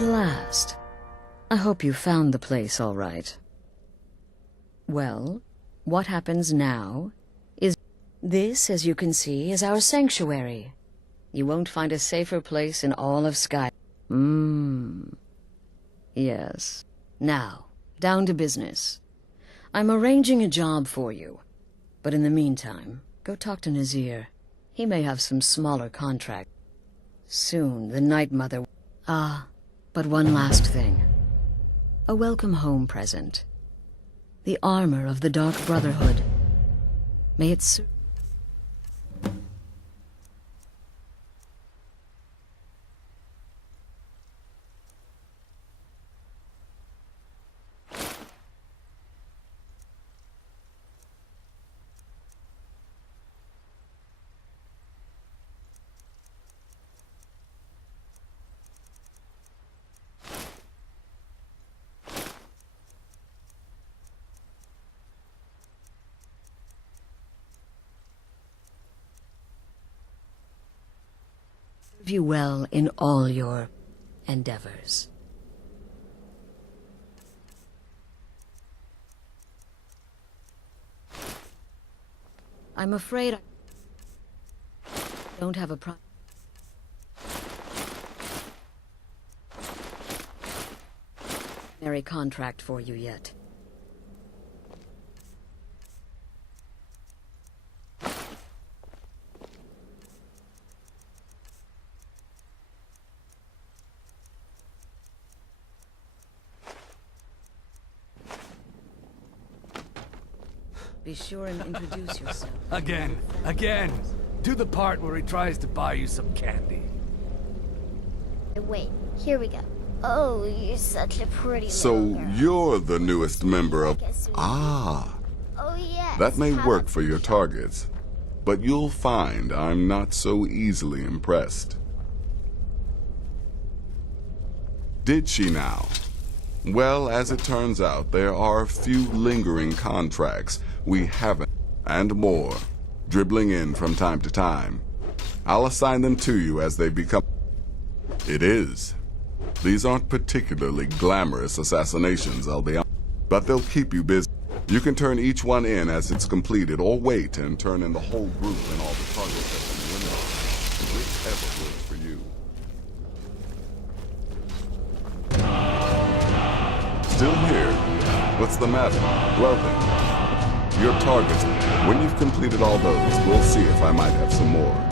At last. I hope you found the place all right. Well, what happens now is... This, as you can see, is our sanctuary. You won't find a safer place in all of Sky. Yes. Now, down to business. I'm arranging a job for you. But in the meantime, go talk to Nazir. He may have some smaller contract. Soon, the Night Mother... Ah, but one last thing. A welcome home present. The armor of the Dark Brotherhood. May it serve... you well in all your endeavors. I'm afraid I don't have a primary contract for you yet. Be sure and introduce yourself. Again. Do the part where he tries to buy you some candy. Wait, here we go. Oh, you're such a pretty So little girl. you're the newest member of... Ah, Oh, yes. that may How work about for your targets. But you'll find I'm not so easily impressed. Did she now? Well, as it turns out, there are a few lingering contracts we haven't, and more, dribbling in from time to time. I'll assign them to you as they become... It is. These aren't particularly glamorous assassinations, I'll be honest, but they'll keep you busy. You can turn each one in as it's completed, or wait and turn in the whole group and all the targets that you win on. Whichever works for you. Still here? What's the matter? Well then, your targets. When you've completed all those, we'll see if I might have some more.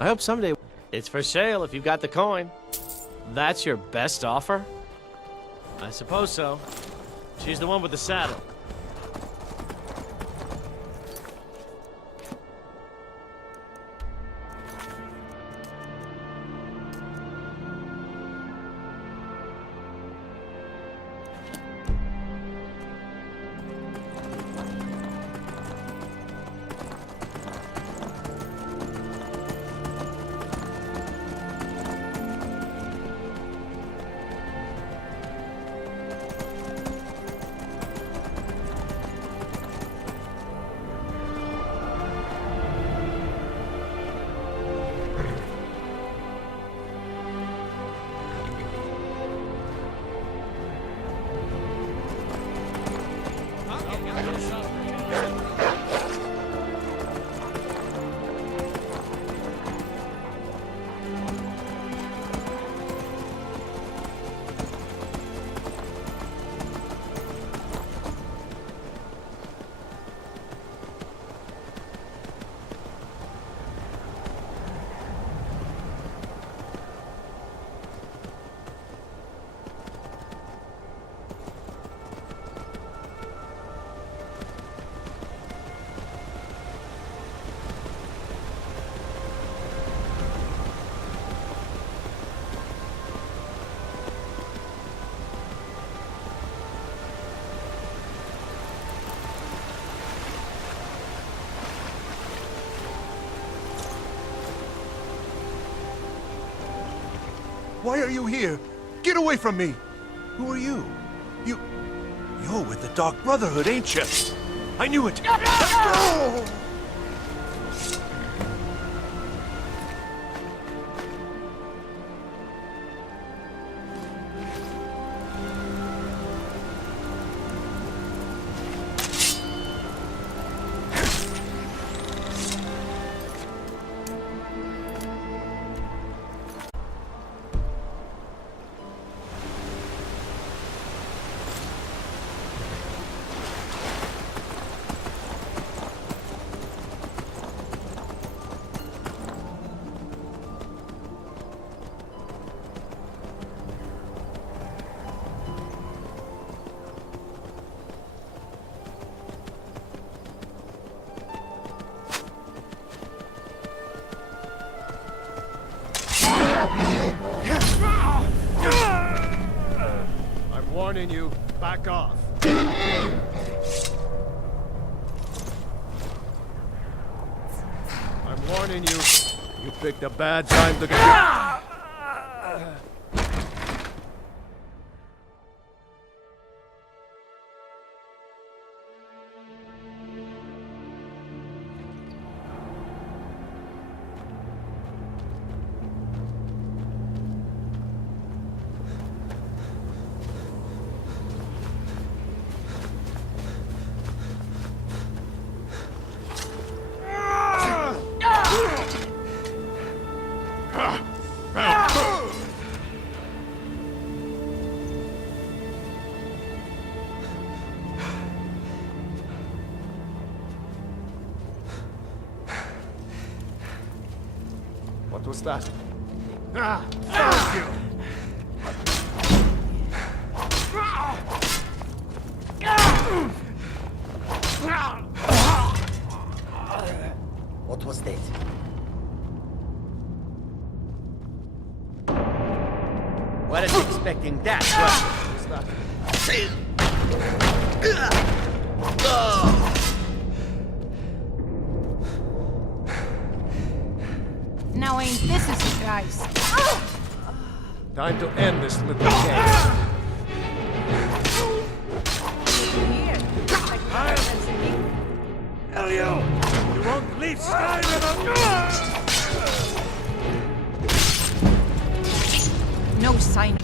I hope someday... It's for sale if you've got the coin. That's your best offer? I suppose so. She's the one with the saddle. Why are you here? Get away from me! Who are you? You're with the Dark Brotherhood, ain't you? I knew it! I'm warning you, back off. I'm warning you. You picked a bad time to get... What was that? Ah, thank you. What was that? Wasn't expecting that. What was that? Now ain't this a surprise? Time to end this little game. Elio! You won't leave Skyrim! No sign.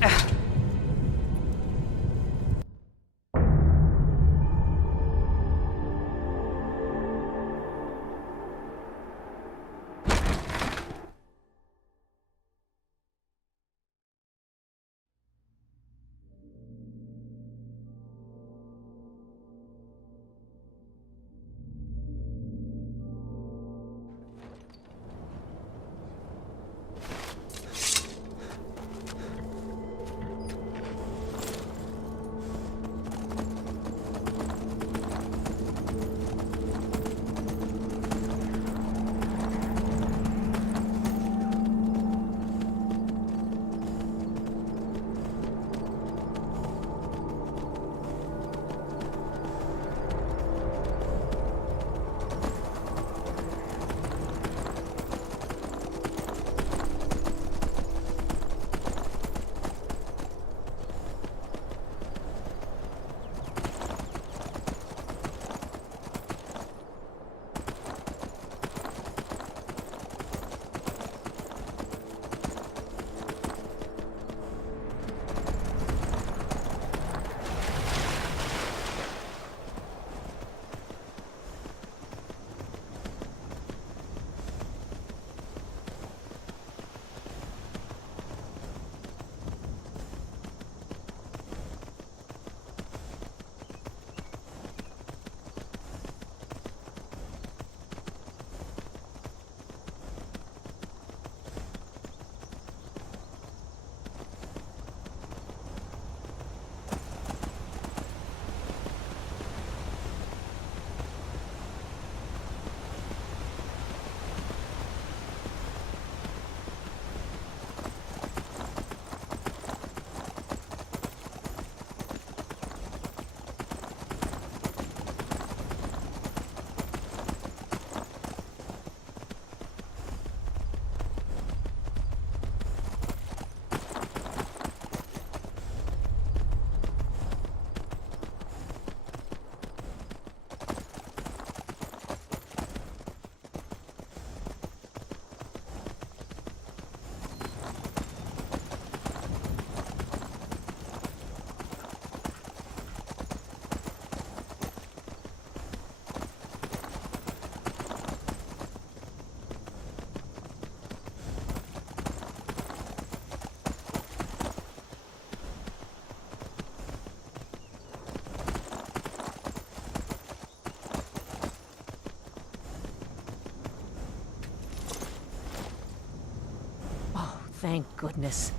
thank goodness.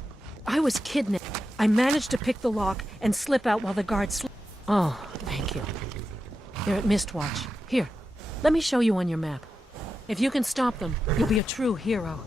I was kidnapped. I managed to pick the lock and slip out while the guards Oh, thank you. They're at Mistwatch. Here, let me show you on your map. If you can stop them, you'll be a true hero.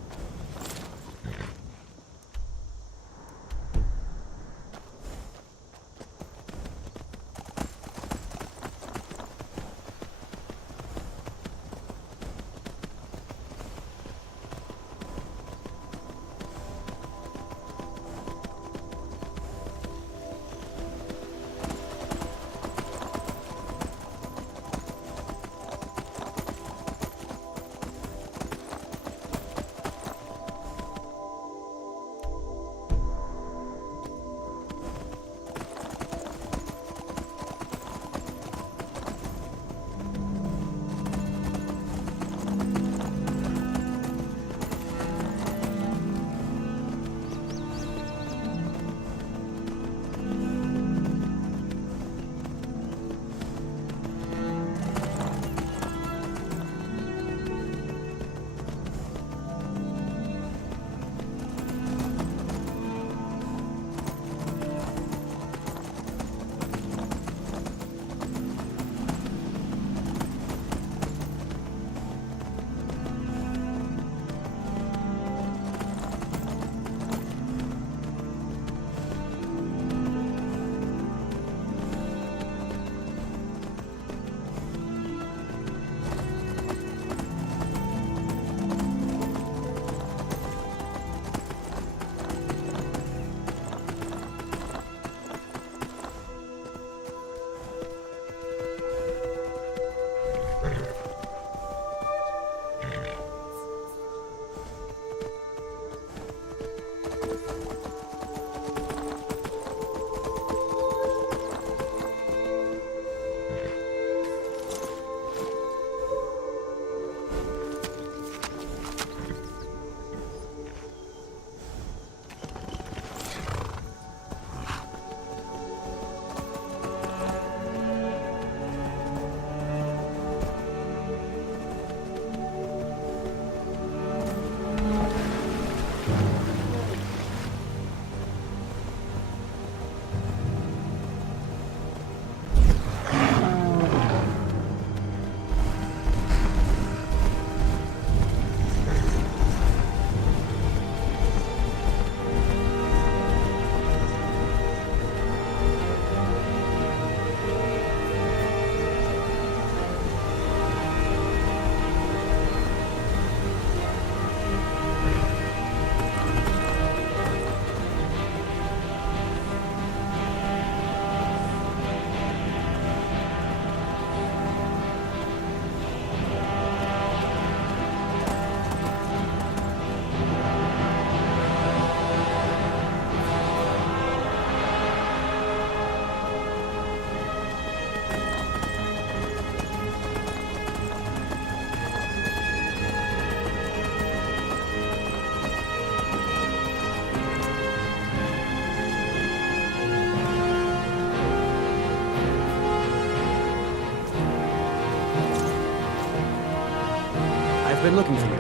I've been looking for you.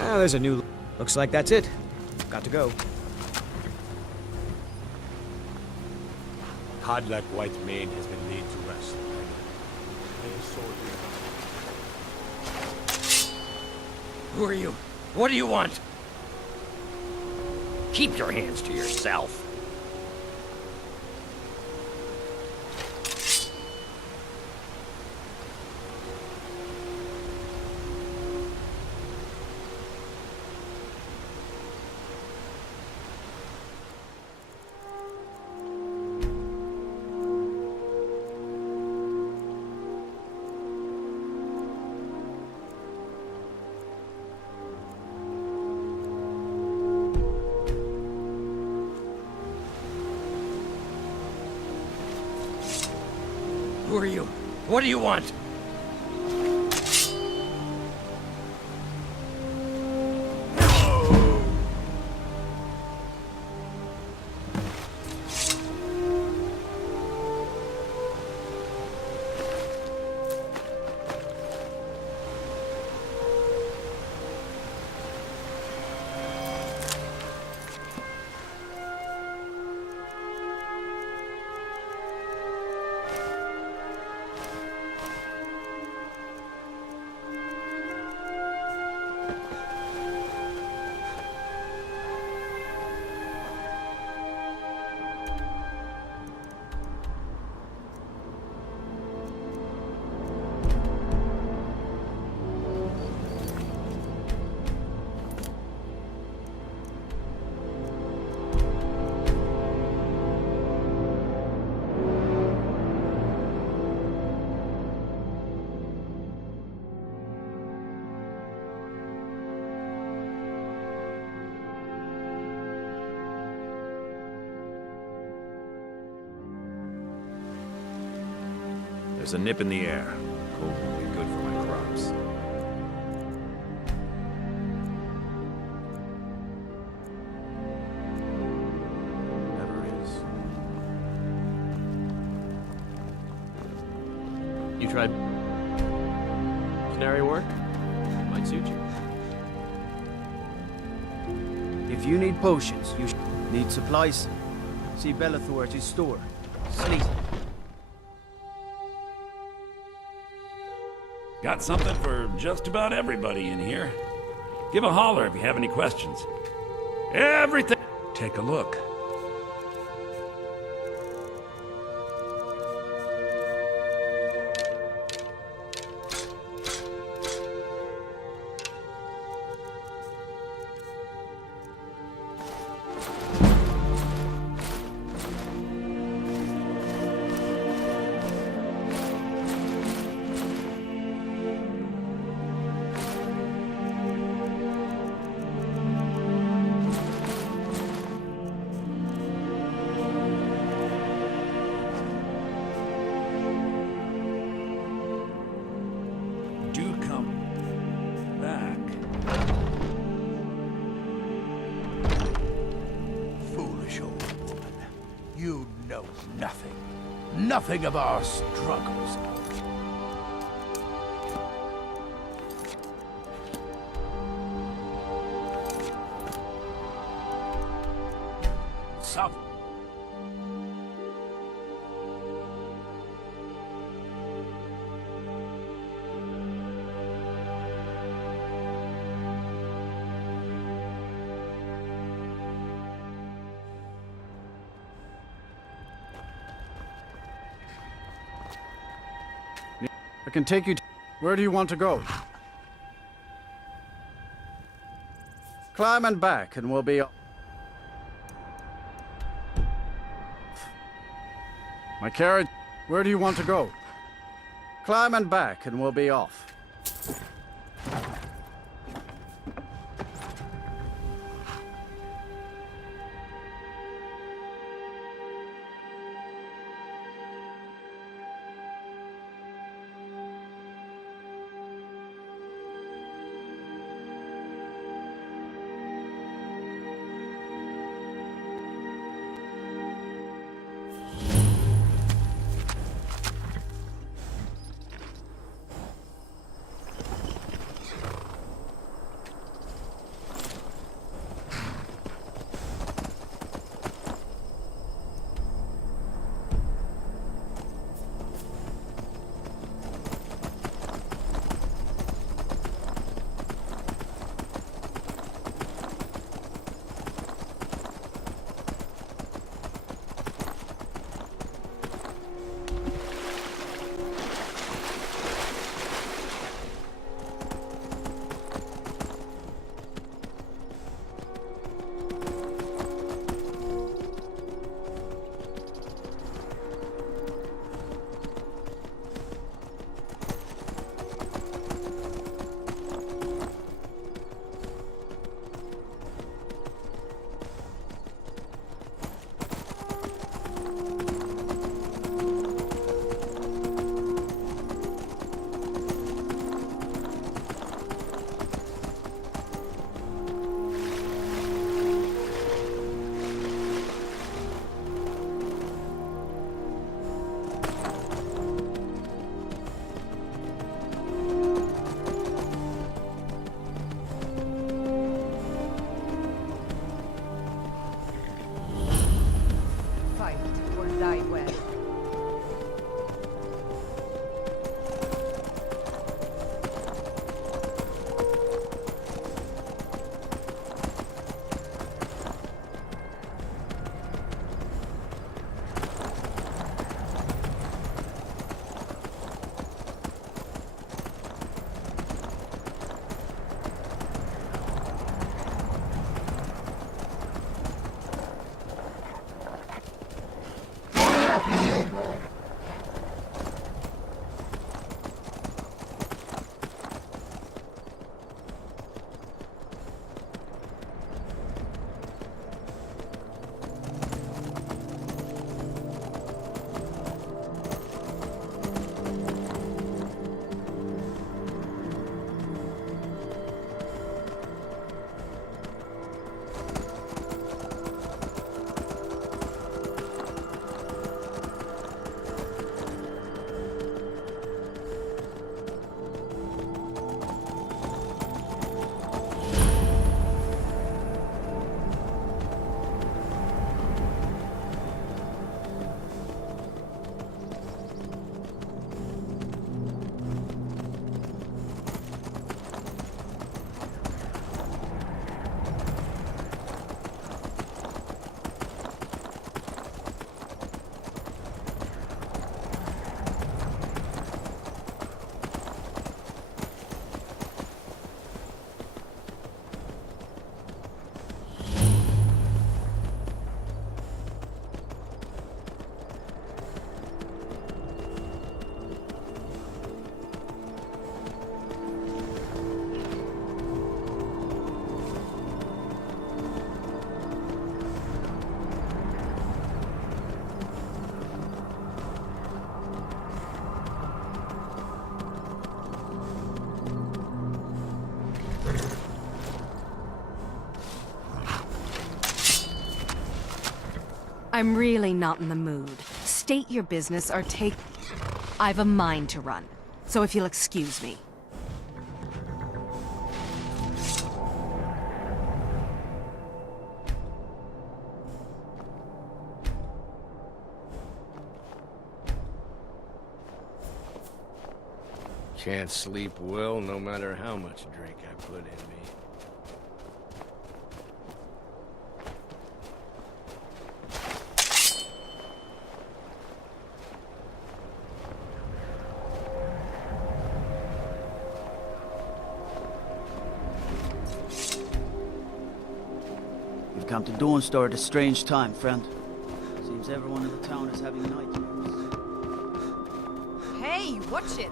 Ah, there's a new... Looks like that's it. Got to go. Codlack White Mane has been laid to rest. Who are you? What do you want? Keep your hands to yourself. Who are you? What do you want? There's a nip in the air. Cold will be good for my crops. Never is. You tried canary work? It might suit you. If you need potions, you need supplies. See Bellathor at his store. Sleep. Got something for just about everybody in here. Give a holler if you have any questions. Everything. Take a look. Do come back. Foolish old woman. You know nothing. Nothing of our struggles. Some. I can take you to... Where do you want to go? Climb and back, and we'll be... My carriage... Where do you want to go? Climb and back, and we'll be off. I'm really not in the mood. State your business or take... I've a mind to run, so if you'll excuse me. Can't sleep well no matter how much drink I put in me. You've come to Dawnstar at a strange time, friend. Seems everyone in the town is having nightmares. Hey, watch it.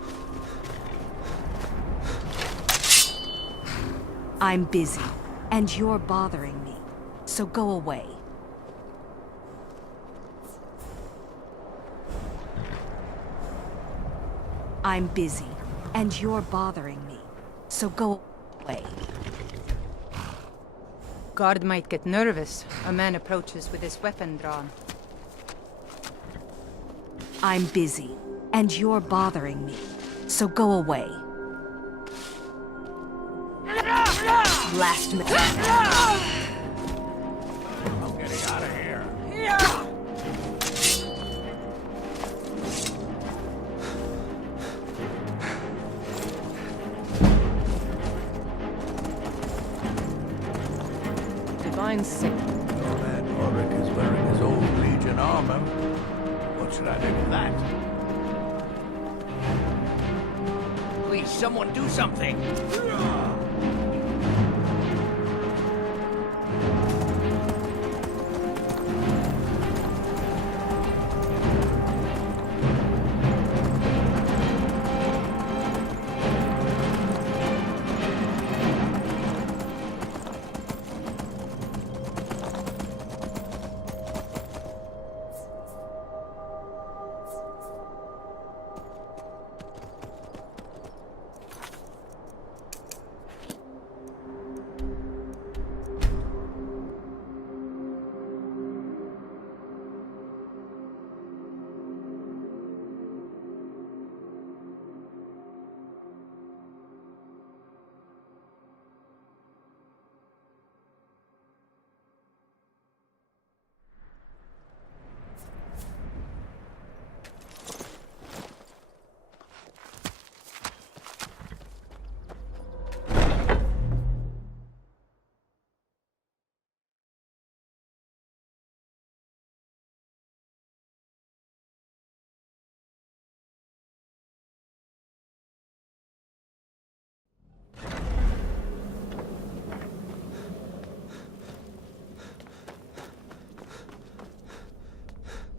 I'm busy, and you're bothering me, so go away. I'm busy, and you're bothering me, so go away. Guard might get nervous. A man approaches with his weapon drawn. I'm busy, and you're bothering me, so go away. Last minute. I'm getting out of here. Divine sick. Nomad Ulrich is wearing his old Legion armor. What should I do with that? Please, someone do something.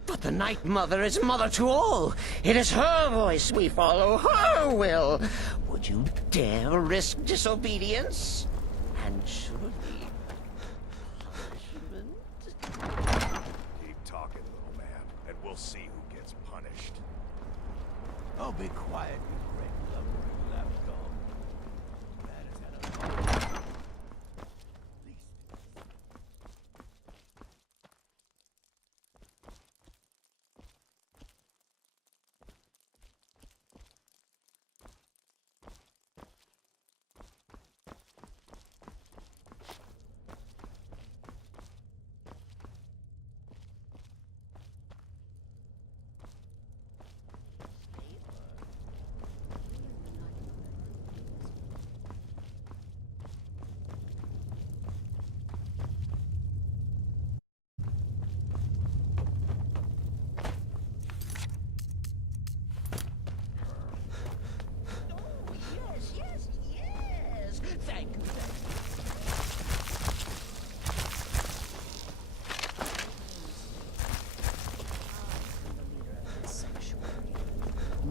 But the Night Mother is mother to all. It is her voice we follow, her will. Would you dare risk disobedience? And should we punishment? Keep talking, little man, and we'll see who gets punished. Oh, be quiet, you great lumbering lapdog. Man has had a...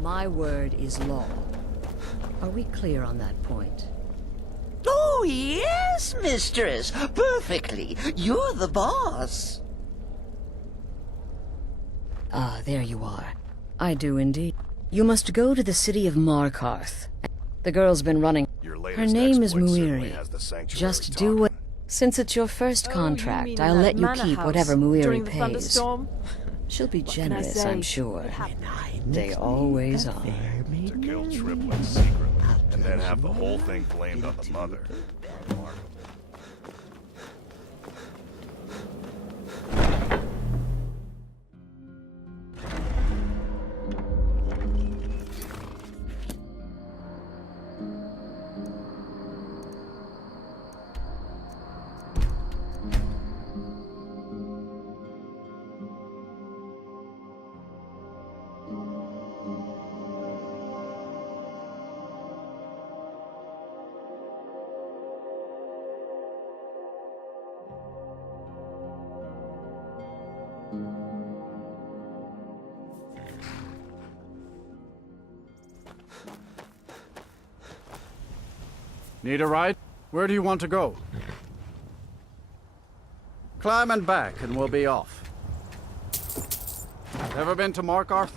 My word is law. Are we clear on that point? Oh, yes, mistress. Perfectly. You're the boss. Ah, there you are. I do indeed. You must go to the city of Markarth. The girl's been running. Your Her latest name is exploit certainly Muiri. has the sanctuary Just do what... Since it's your first Oh, contract, you mean I'll in that let you manor keep house whatever Muiri during the pays. thunderstorm? She'll be What can I generous, say? I'm sure. It happened. They always are. To kill triplets secretly, and then have the whole thing blamed on the mother. Need a ride? Where do you want to go? Climb and back and we'll be off. Ever been to Markarth?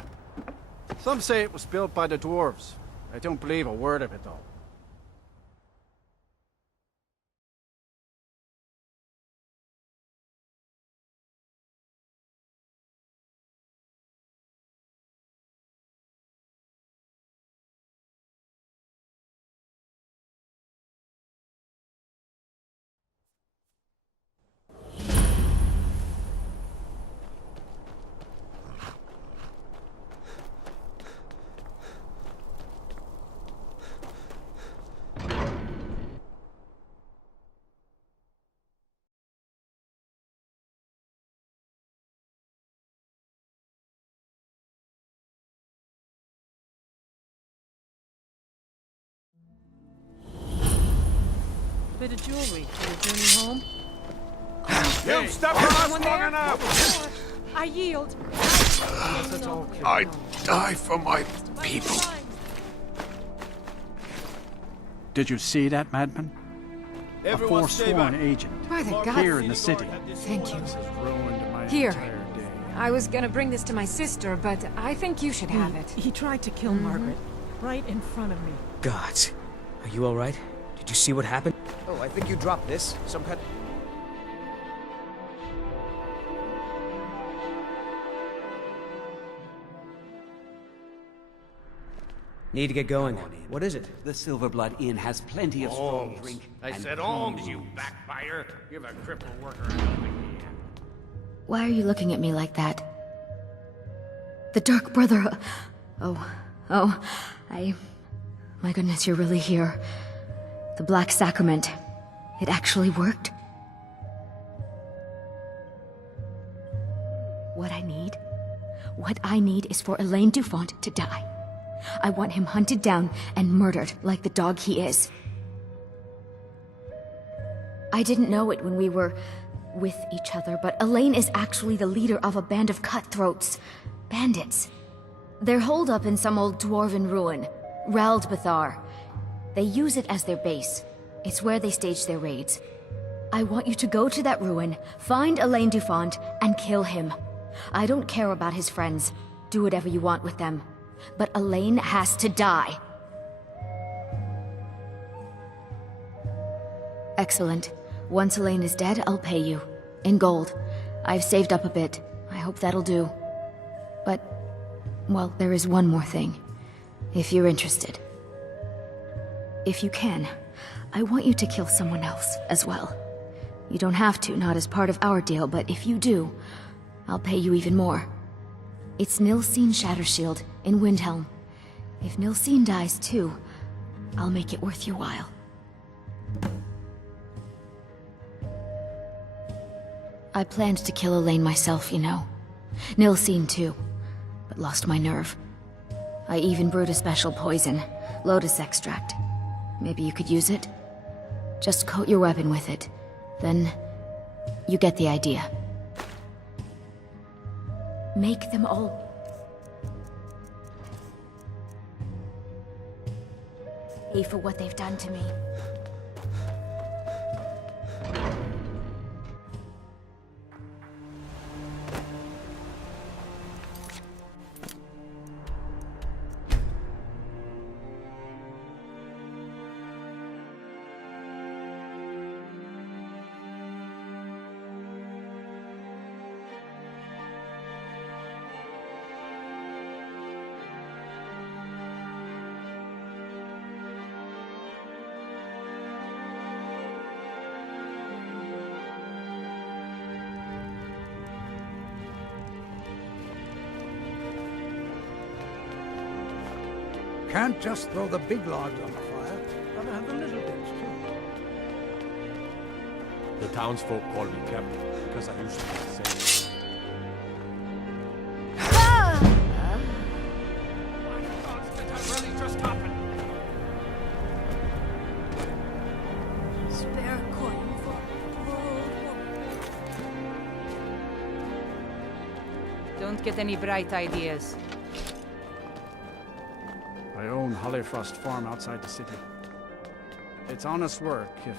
Some say it was built by the dwarves. I don't believe a word of it though. Bit of jewelry for your journey home. You've stepped on us long enough! I yield. I'd die for my people. Did you see that, madman? A forsworn agent. By the gods. Here in the city. Thank you. This has ruined my Here. entire day. I was gonna bring this to my sister, but I think you should have it. He tried to kill Margaret, right in front of me. Gods. Are you alright? Did you see what happened? Oh, I think you dropped this. Some kind... Need to get going. What is it? The Silverblood Inn has plenty of strong drink. I and said alms, you backbiter. Give a crippled worker a helping hand. Why are you looking at me like that? The Dark Brother... My goodness, you're really here. The Black Sacrament. It actually worked? What I need is for Elaine Dufont to die. I want him hunted down and murdered like the dog he is. I didn't know it when we were with each other, but Elaine is actually the leader of a band of cutthroats. Bandits. They're holed up in some old dwarven ruin, Raldbathar. They use it as their base. It's where they stage their raids. I want you to go to that ruin, find Elaine Dufont, and kill him. I don't care about his friends. Do whatever you want with them. But Elaine has to die. Excellent. Once Elaine is dead, I'll pay you. In gold. I've saved up a bit. I hope that'll do. But, well, there is one more thing. If you're interested. If you can, I want you to kill someone else as well. You don't have to, not as part of our deal, but if you do, I'll pay you even more. It's Nilsine Shattershield in Windhelm. If Nilsine dies too, I'll make it worth your while. I planned to kill Elaine myself, you know. Nilsine too, but lost my nerve. I even brewed a special poison, lotus extract. Maybe you could use it? Just coat your weapon with it. Then, you get the idea. Make them all... pay for what they've done to me. Can't just throw the big logs on the fire. Gotta have the little bits, too. The townsfolk call me captain because I used to be the same. Spare coin for old woman. Don't get any bright ideas. I own Hollyfrost Farm outside the city. It's honest work if...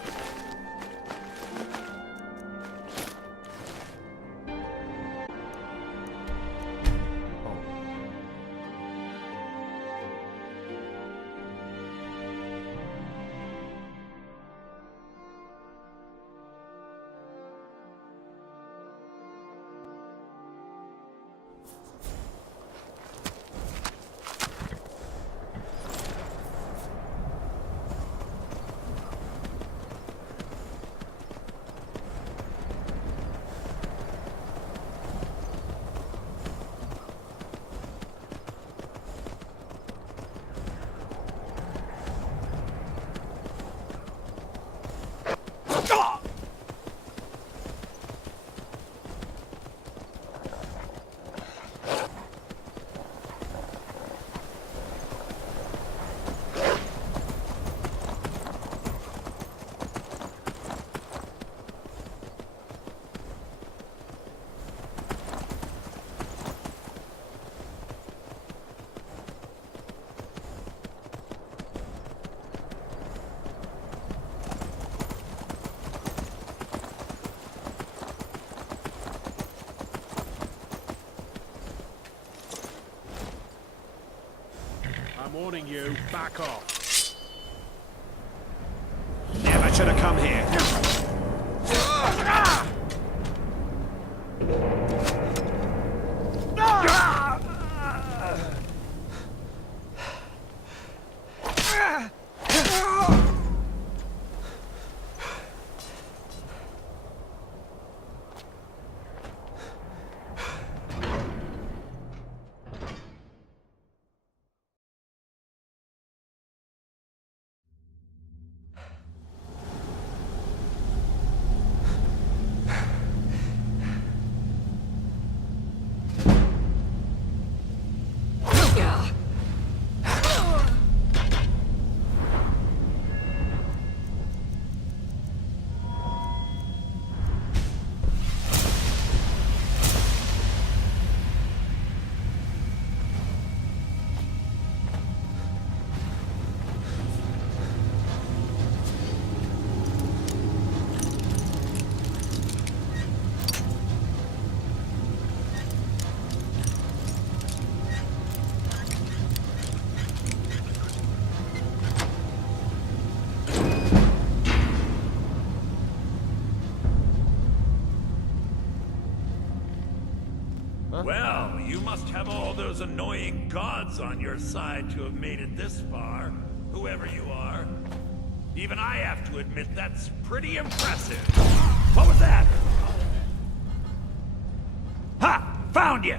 I'm warning you, back off. Never should have come here. Well, you must have all those annoying gods on your side to have made it this far, whoever you are. Even I have to admit that's pretty impressive. What was that? Ha! Found you!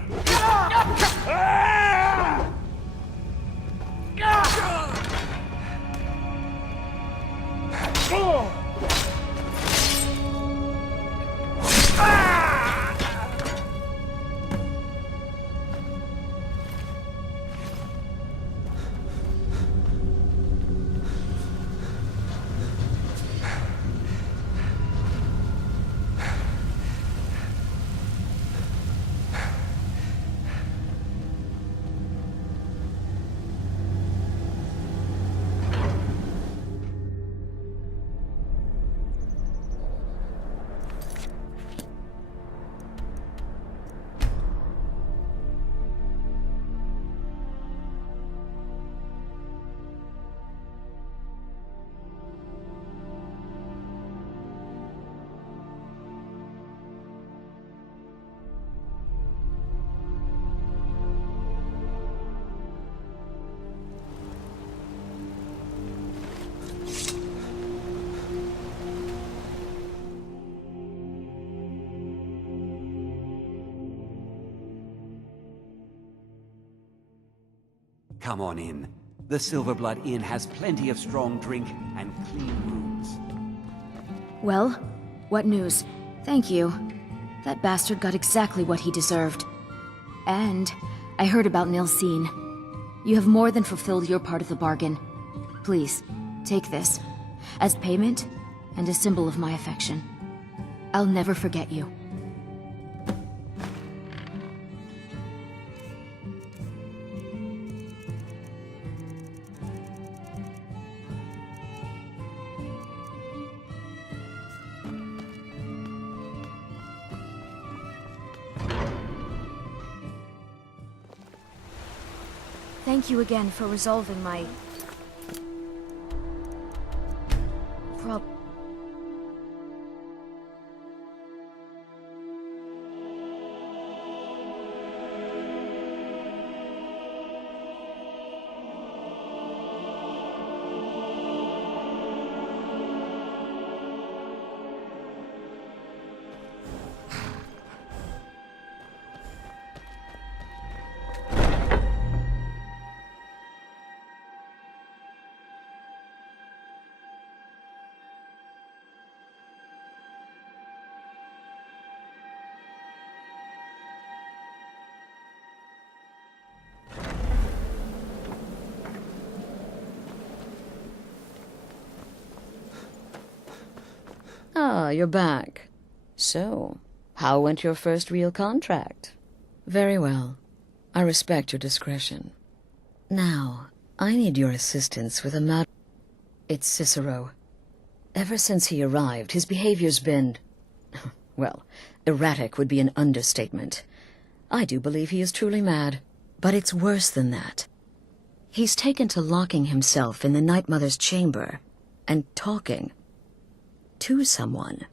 Come on in. The Silverblood Inn has plenty of strong drink and clean rooms. Well, what news? Thank you. That bastard got exactly what he deserved. And I heard about Nilsine. You have more than fulfilled your part of the bargain. Please, take this, as payment and a symbol of my affection. I'll never forget you. Thank you again for resolving my... problem. Ah, you're back. So, how went your first real contract? Very well. I respect your discretion. Now, I need your assistance with a matter. It's Cicero. Ever since he arrived, his behavior's been... well, erratic would be an understatement. I do believe he is truly mad. But it's worse than that. He's taken to locking himself in the Night Mother's chamber and talking to someone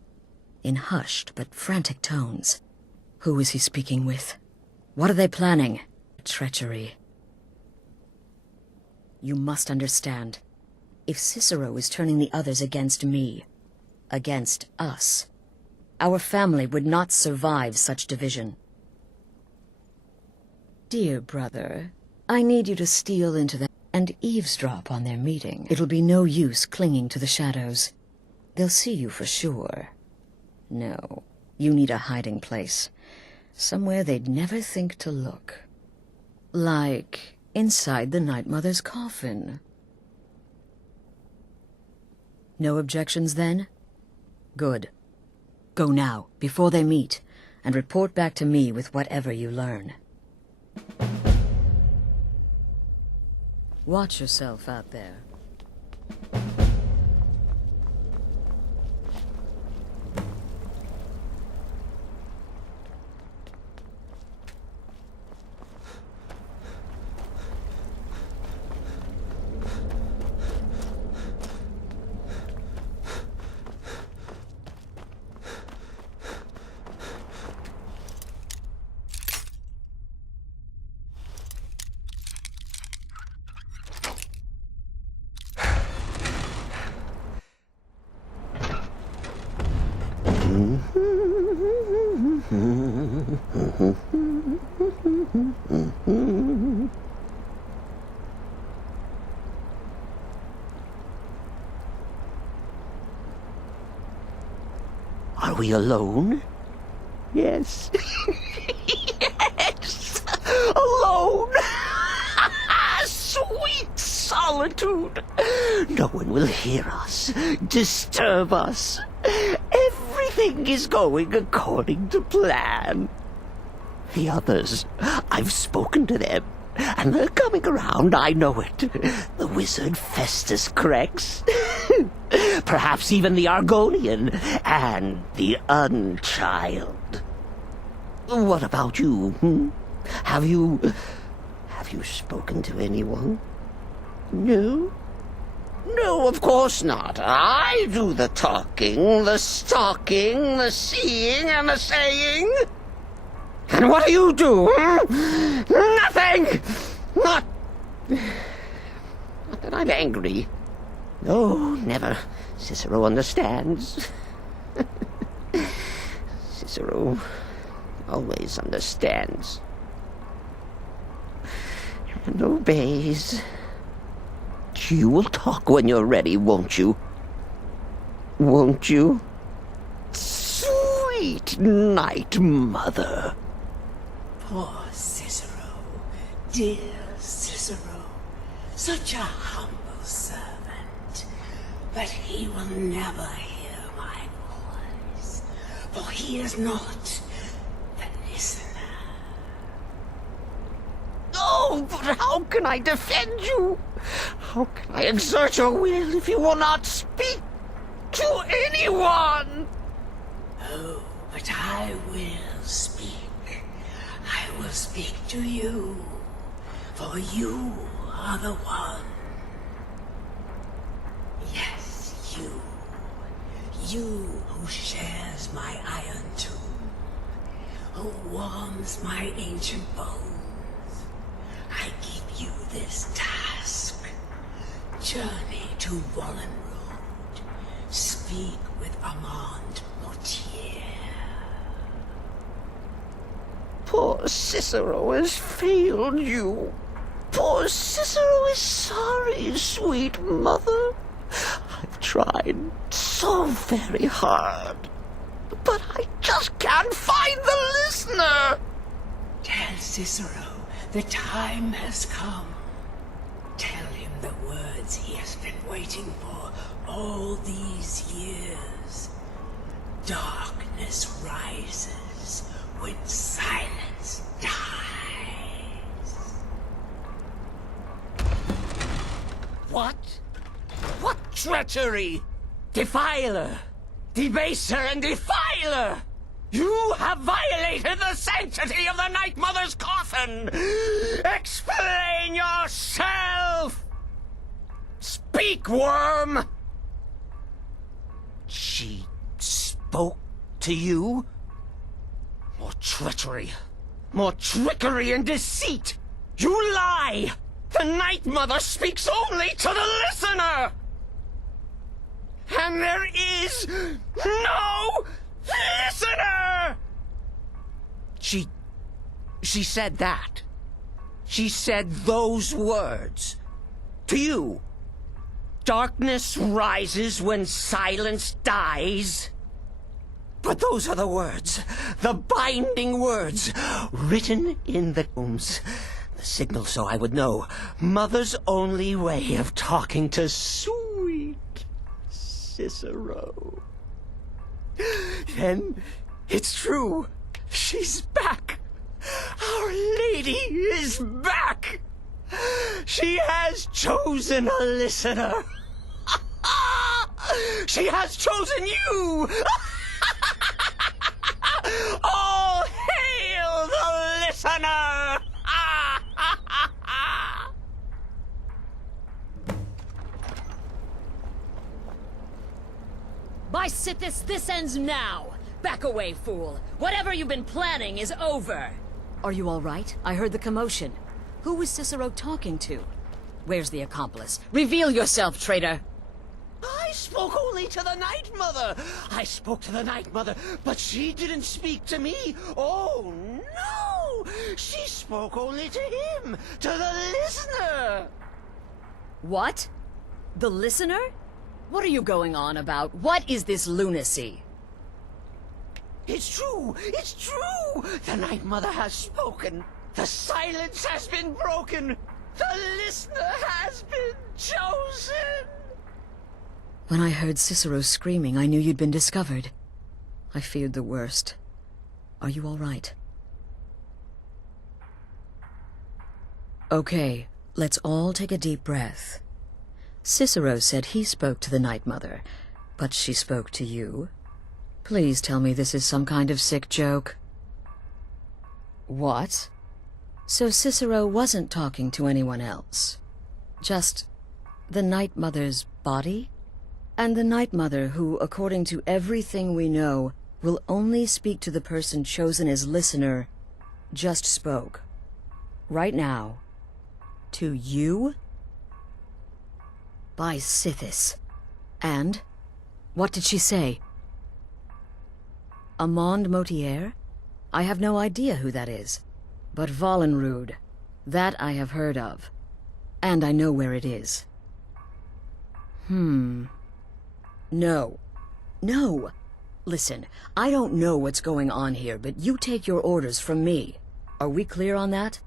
in hushed but frantic tones. Who is he speaking with? What are they planning? Treachery. You must understand. If Cicero is turning the others against me, against us, our family would not survive such division. Dear brother, I need you to steal into them and eavesdrop on their meeting. It'll be no use clinging to the shadows. They'll see you for sure. No, you need a hiding place. Somewhere they'd never think to look. Like inside the Night Mother's coffin. No objections then? Good. Go now, before they meet, and report back to me with whatever you learn. Watch yourself out there. Are we alone? Yes. Yes! Alone! Sweet solitude! No one will hear us, disturb us. Everything is going according to plan. The others, I've spoken to them, and they're coming around, I know it. The wizard Festus Crex. Perhaps even the Argonian, and the Unchild. What about you, Have you spoken to anyone? No? No, of course not. I do the talking, the stalking, the seeing, and the saying. And what do you do? Nothing! Not that I'm angry. No, never. Cicero understands. Cicero always understands. And obeys. You will talk when you're ready, won't you? Won't you? Sweet Night Mother. Poor Cicero, dear Cicero, such a humble servant. But he will never hear my voice, for he is not the listener. Oh, but how can I defend you? How can I exert your will if you will not speak to anyone? Oh, but I will speak. I will speak to you, for you are the one. Yes, you. You who shares my iron tomb, who warms my ancient bones. I give you this task. Journey to Wallenrood. Speak with Armand Mortier. Poor Cicero has failed you. Poor Cicero is sorry, sweet mother. I've tried so very hard, but I just can't find the listener. Tell Cicero the time has come. Tell him the words he has been waiting for all these years. Darkness rises when silence dies. What? What treachery? Defiler! Debaser and defiler! You have violated the sanctity of the Night Mother's coffin! Explain yourself! Speak, worm! She spoke to you? More treachery, more trickery and deceit! You lie! The Night Mother speaks only to the listener! And there is no listener! She said that. She said those words. To you. Darkness rises when silence dies. But those are the words, the binding words, written in the tombs. The signal so I would know. Mother's only way of talking to sweet Cicero. Then it's true. She's back. Our Lady is back. She has chosen a listener. She has chosen you. All hail the listener. By Sithis, this ends now! Back away, fool! Whatever you've been planning is over! Are you all right? I heard the commotion. Who was Cicero talking to? Where's the accomplice? Reveal yourself, traitor! I spoke only to the Night Mother. I spoke to the Night Mother, but she didn't speak to me. Oh, no! She spoke only to him, to the listener. What? The listener? What are you going on about? What is this lunacy? It's true! It's true! The Night Mother has spoken. The silence has been broken. The listener has been chosen. When I heard Cicero screaming, I knew you'd been discovered. I feared the worst. Are you all right? Okay, let's all take a deep breath. Cicero said he spoke to the Night Mother, but she spoke to you. Please tell me this is some kind of sick joke. What? So Cicero wasn't talking to anyone else? Just the Night Mother's body? And the Night Mother who, according to everything we know, will only speak to the person chosen as listener, just spoke. Right now. To you? By Sithis. And? What did she say? Armand Mortier? I have no idea who that is. But Wallenrood. That I have heard of. And I know where it is. No. No! Listen, I don't know what's going on here, but you take your orders from me. Are we clear on that?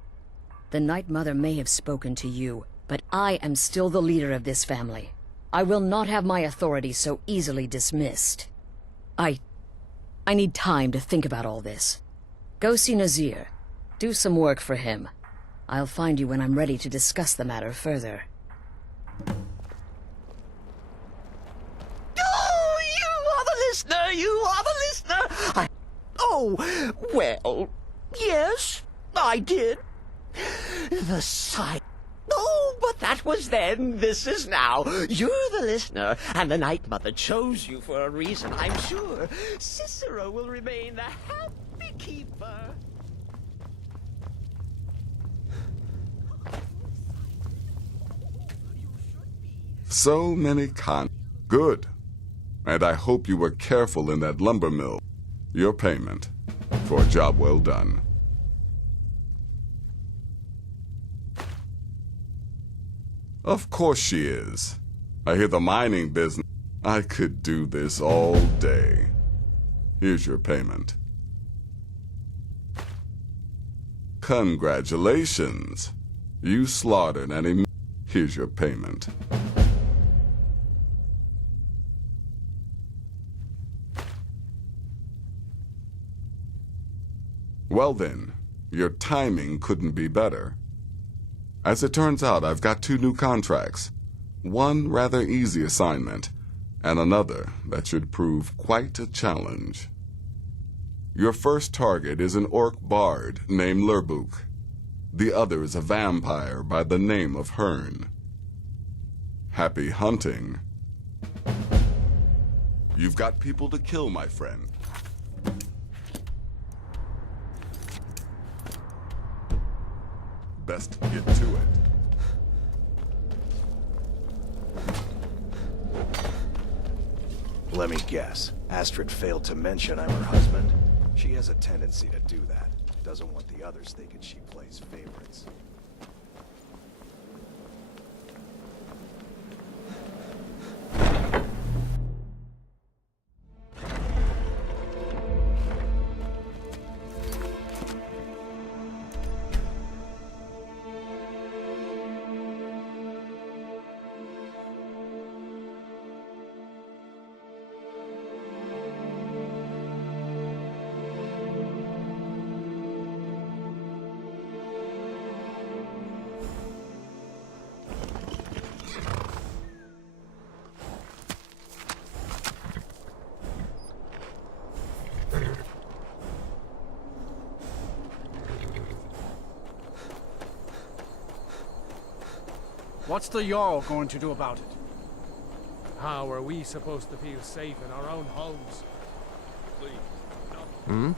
The Night Mother may have spoken to you, but I am still the leader of this family. I will not have my authority so easily dismissed. I need time to think about all this. Go see Nazir. Do some work for him. I'll find you when I'm ready to discuss the matter further. Oh, you are the listener! You are the listener! Oh, well, yes, I did. The sight. Oh, but that was then, this is now. You're the listener, and the Night Mother chose you for a reason, I'm sure. Cicero will remain the happy keeper. So many Good. And I hope you were careful in that lumber mill. Your payment for a job well done. Of course she is. I hear the mining business. I could do this all day. Here's your payment. Congratulations. You slaughtered an Here's your payment. Well then, your timing couldn't be better. As it turns out, I've got 2 new contracts. One rather easy assignment, and another that should prove quite a challenge. Your first target is an orc bard named Lerbuk. The other is a vampire by the name of Hearn. Happy hunting. You've got people to kill, my friend. Best get to it. Let me guess. Astrid failed to mention I'm her husband? She has a tendency to do that. Doesn't want the others thinking she plays favorites. What's the Jarl going to do about it? How are we supposed to feel safe in our own homes? Please, no. Hmm?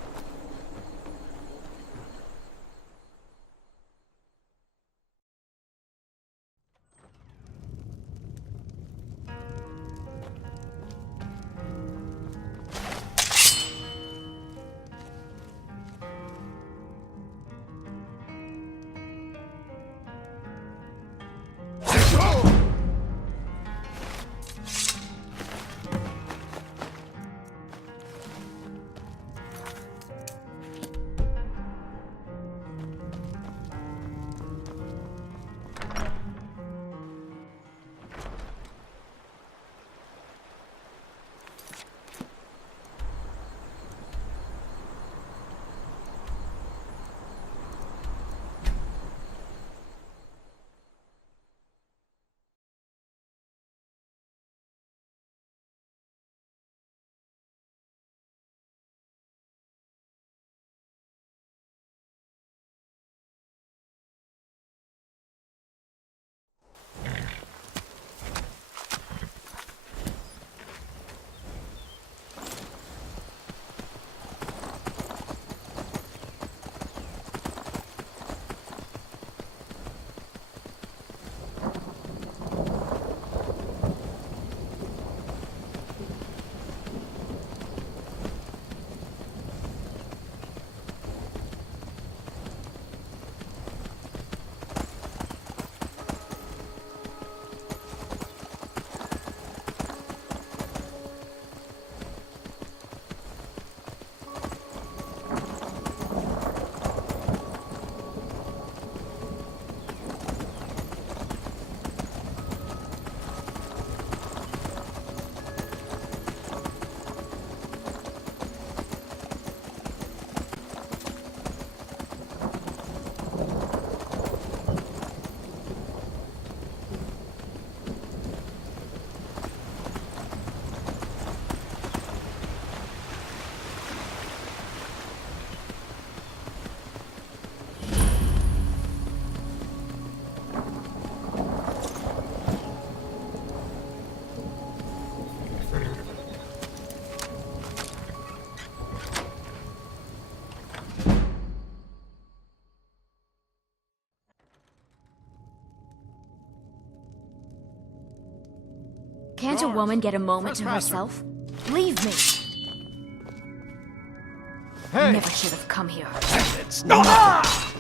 Can't a woman get a moment to herself? Leave me! Never should have come here. It's not.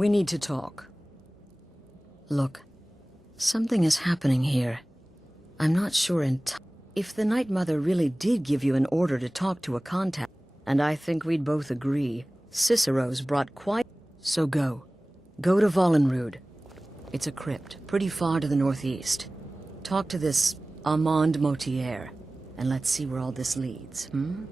We need to talk. Look, something is happening here. I'm not sure if the Night Mother really did give you an order to talk to a contact, and I think we'd both agree, Cicero's brought quite... So go. Go to Vollenrud. It's a crypt, pretty far to the northeast. Talk to this Armand Motier, and let's see where all this leads, hmm?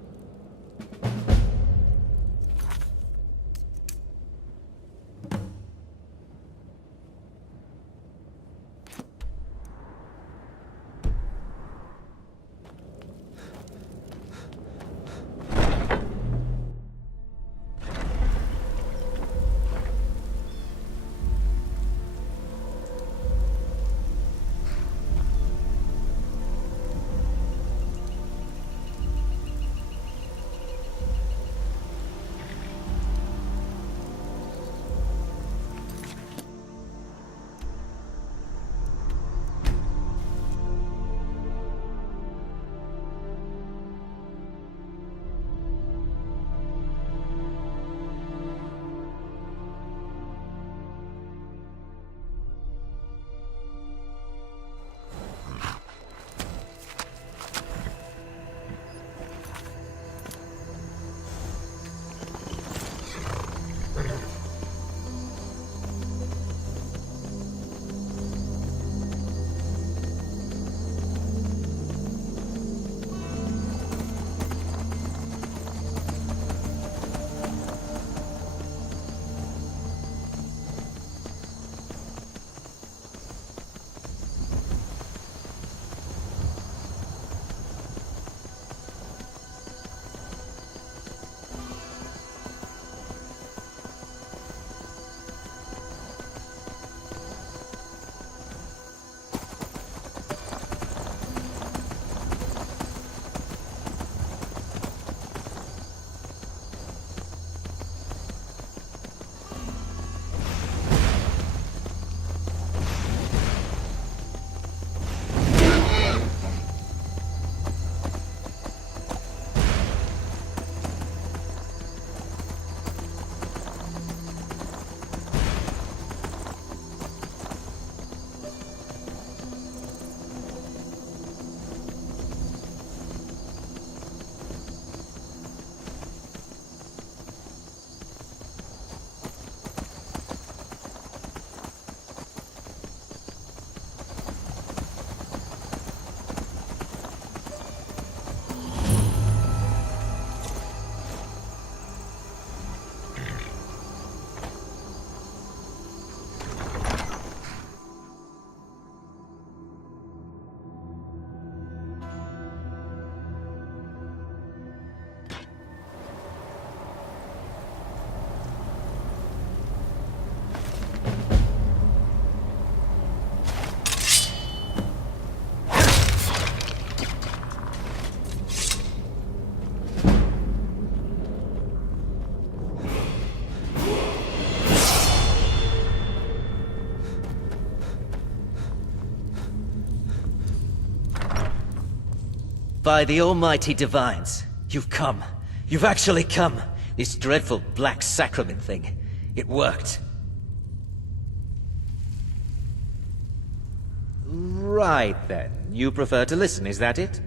By the almighty divines, you've come. You've actually come. This dreadful black sacrament thing. It worked. Right then. You prefer to listen, is that it?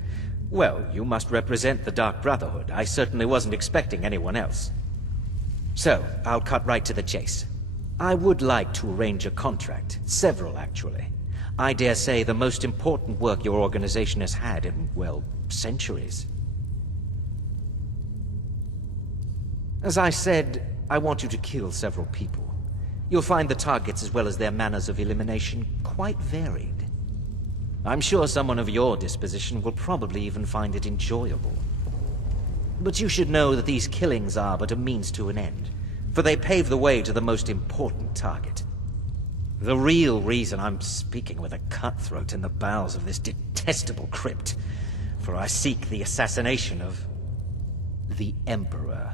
Well, you must represent the Dark Brotherhood. I certainly wasn't expecting anyone else. So, I'll cut right to the chase. I would like to arrange a contract. Several, actually. I dare say the most important work your organization has had in, well, centuries. As I said, I want you to kill several people. You'll find the targets as well as their manners of elimination quite varied. I'm sure someone of your disposition will probably even find it enjoyable. But you should know that these killings are but a means to an end, for they pave the way to the most important target. The real reason I'm speaking with a cutthroat in the bowels of this detestable crypt, for I seek the assassination of the Emperor.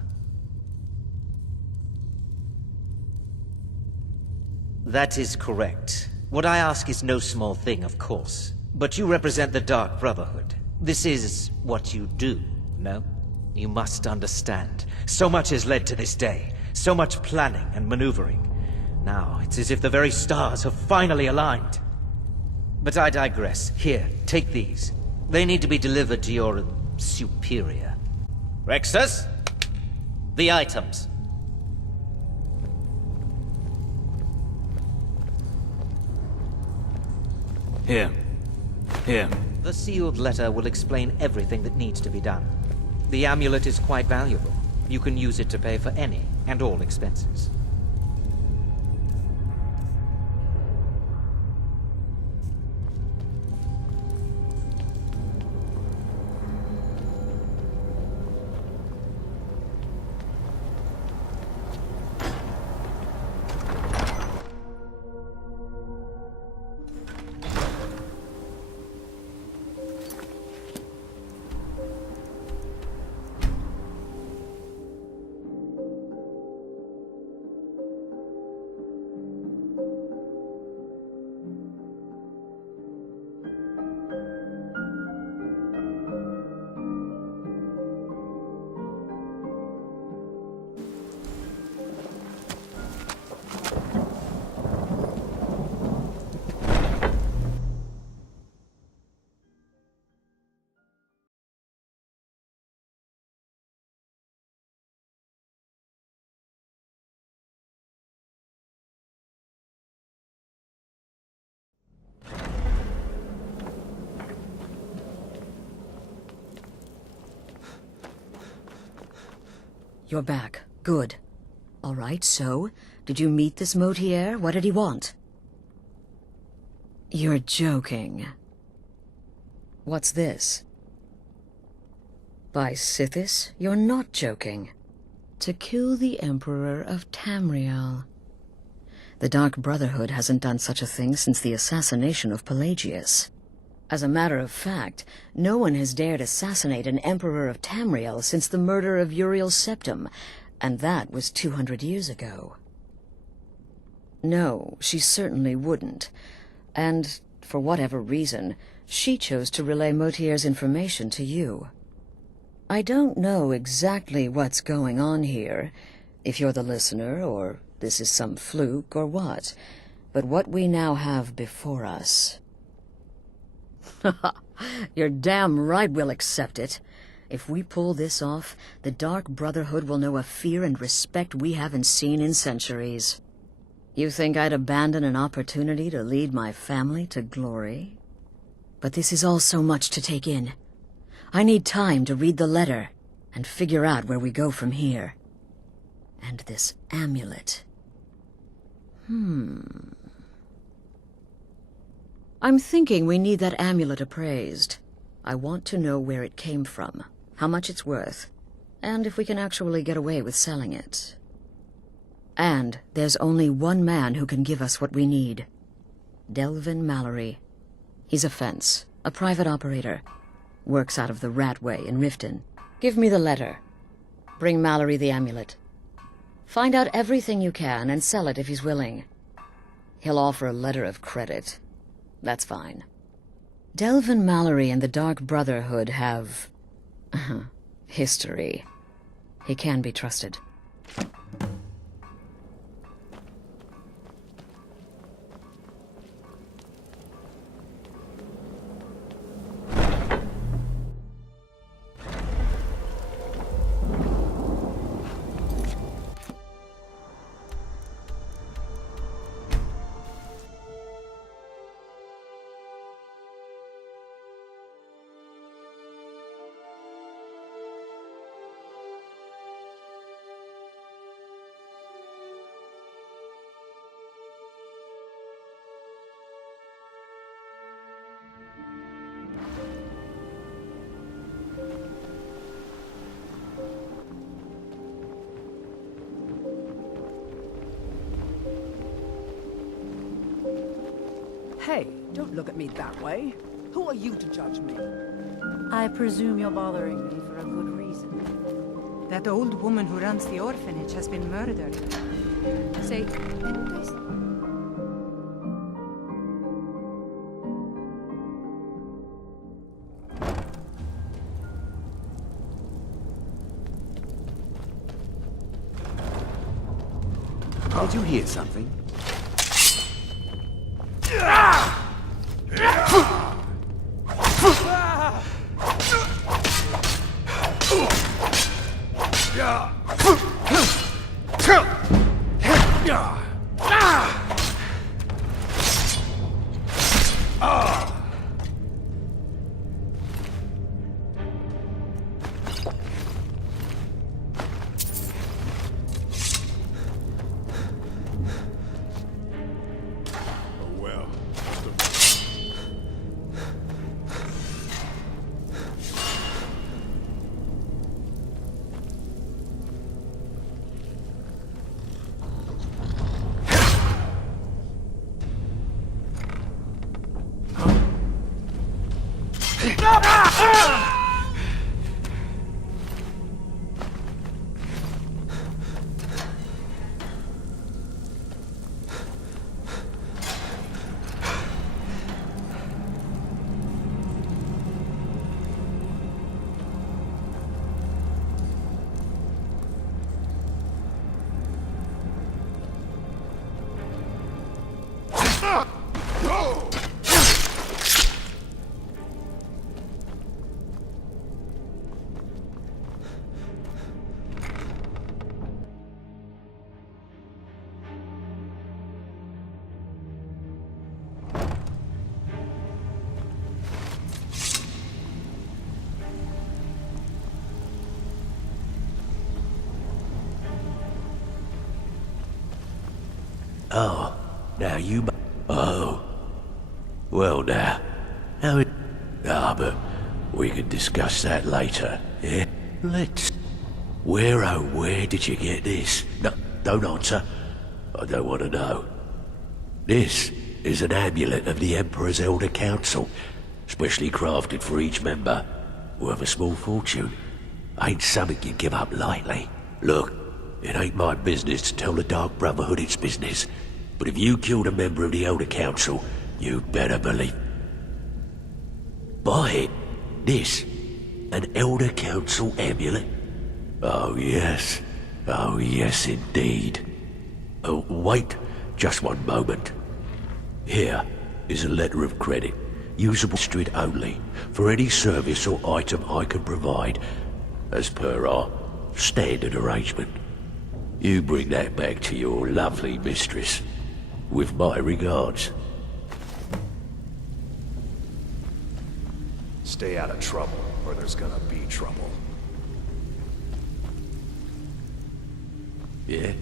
That is correct. What I ask is no small thing, of course. But you represent the Dark Brotherhood. This is what you do, no? You must understand. So much has led to this day. So much planning and maneuvering. Now, it's as if the very stars have finally aligned. But I digress. Here, take these. They need to be delivered to your superior. Rexus? The items. Here. Here. The sealed letter will explain everything that needs to be done. The amulet is quite valuable. You can use it to pay for any and all expenses. You're back. Good. All right, so, did you meet this Motier? What did he want? You're joking. What's this? By Sithis, you're not joking. To kill the Emperor of Tamriel. The Dark Brotherhood hasn't done such a thing since the assassination of Pelagius. As a matter of fact, no one has dared assassinate an Emperor of Tamriel since the murder of Uriel Septim, and that was 200 years ago. No, she certainly wouldn't. And, for whatever reason, she chose to relay Motier's information to you. I don't know exactly what's going on here, if you're the listener, or this is some fluke, or what. But what we now have before us... You're damn right we'll accept it. If we pull this off, the Dark Brotherhood will know a fear and respect we haven't seen in centuries. You think I'd abandon an opportunity to lead my family to glory? But this is all so much to take in. I need time to read the letter and figure out where we go from here. And this amulet. I'm thinking we need that amulet appraised. I want to know where it came from, how much it's worth, and if we can actually get away with selling it. And there's only one man who can give us what we need. Delvin Mallory. He's a fence, a private operator. Works out of the Ratway in Riften. Give me the letter. Bring Mallory the amulet. Find out everything you can and sell it if he's willing. He'll offer a letter of credit. That's fine. Delvin Mallory and the Dark Brotherhood have... history. He can be trusted. Hey, don't look at me that way. Who are you to judge me? I presume you're bothering me for a good reason. That old woman who runs the orphanage has been murdered. Say, didn't I... Did you hear something? Oh, now you... Oh. Well now, how it... Ah, but we can discuss that later, yeah? Let's... Where did you get this? No, don't answer. I don't want to know. This is an amulet of the Emperor's Elder Council, specially crafted for each member, worth a small fortune. Ain't something you give up lightly. Look, it ain't my business to tell the Dark Brotherhood its business, but if you killed a member of the Elder Council, you'd better believe... Buy it. This. An Elder Council amulet. Oh yes. Oh yes indeed. Oh, wait just one moment. Here is a letter of credit, usable street only, for any service or item I can provide, as per our standard arrangement. You bring that back to your lovely mistress, with my regards. Stay out of trouble, or there's gonna be trouble. Yeah?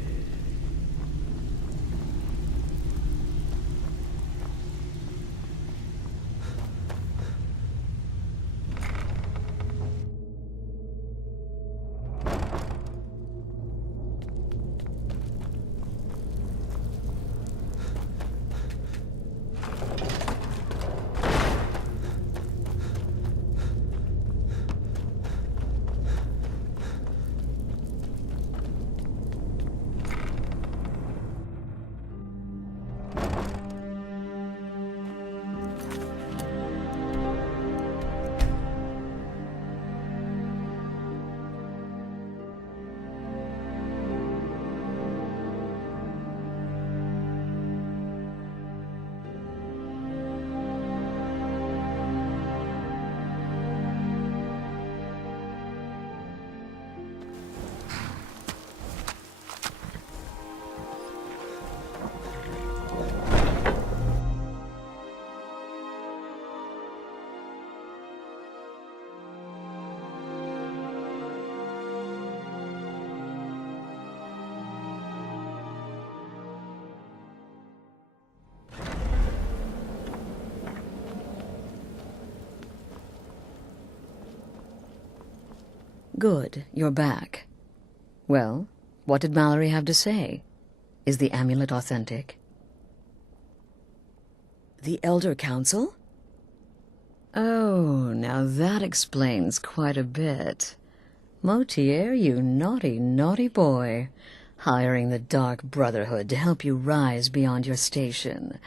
Good, you're back. Well, what did Mallory have to say? Is the amulet authentic? The Elder Council? Oh, now that explains quite a bit. Motier, you naughty, naughty boy. Hiring the Dark Brotherhood to help you rise beyond your station.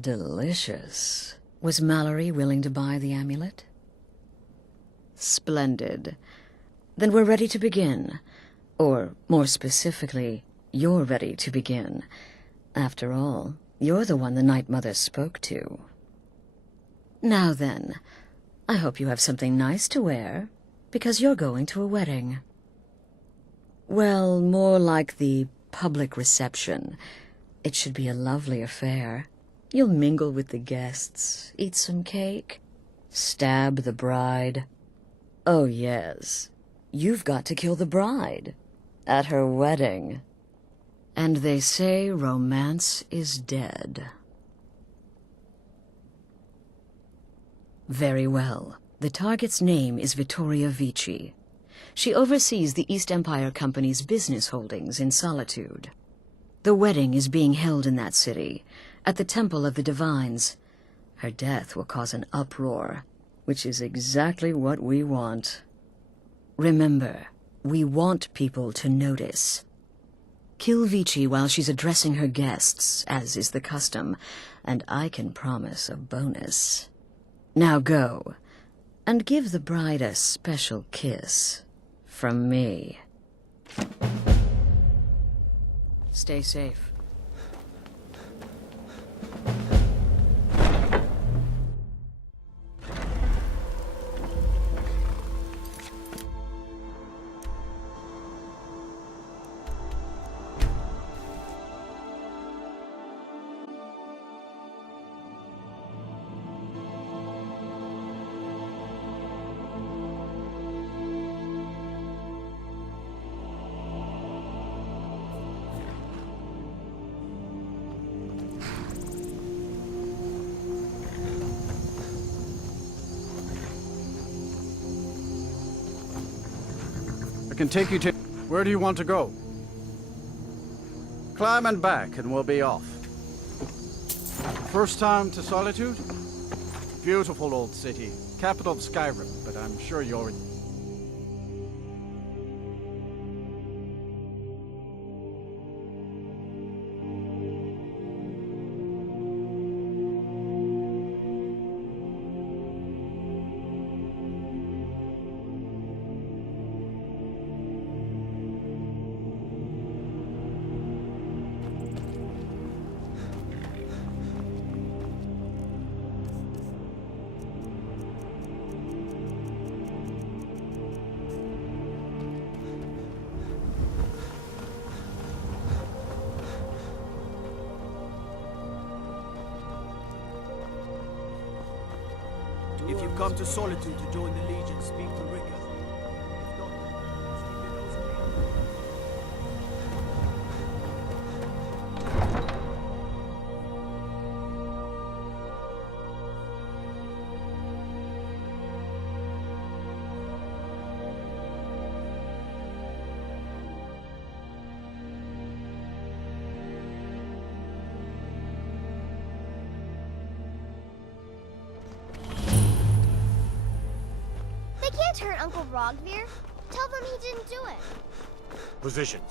Delicious. Was Mallory willing to buy the amulet? Splendid. Then we're ready to begin. Or, more specifically, you're ready to begin. After all, you're the one the Night Mother spoke to. Now then, I hope you have something nice to wear, because you're going to a wedding. Well, more like the public reception. It should be a lovely affair. You'll mingle with the guests, eat some cake, stab the bride. Oh yes, you've got to kill the bride at her wedding. And they say romance is dead. Very well. The target's name is Vittoria Vici. She oversees the East Empire Company's business holdings in Solitude. The wedding is being held in that city, at the Temple of the Divines. Her death will cause an uproar, which is exactly what we want. Remember, we want people to notice. Kill Vici while she's addressing her guests, as is the custom, and I can promise a bonus. Now go, and give the bride a special kiss from me. Stay safe. I can take you to... Where do you want to go? Climb and back and we'll be off. First time to Solitude? Beautiful old city. Capital of Skyrim, but I'm sure you're... If you come to Solitude to join the Legion, speak to Ricker. They can't hurt Uncle Rogvir. Tell them he didn't do it. Positions.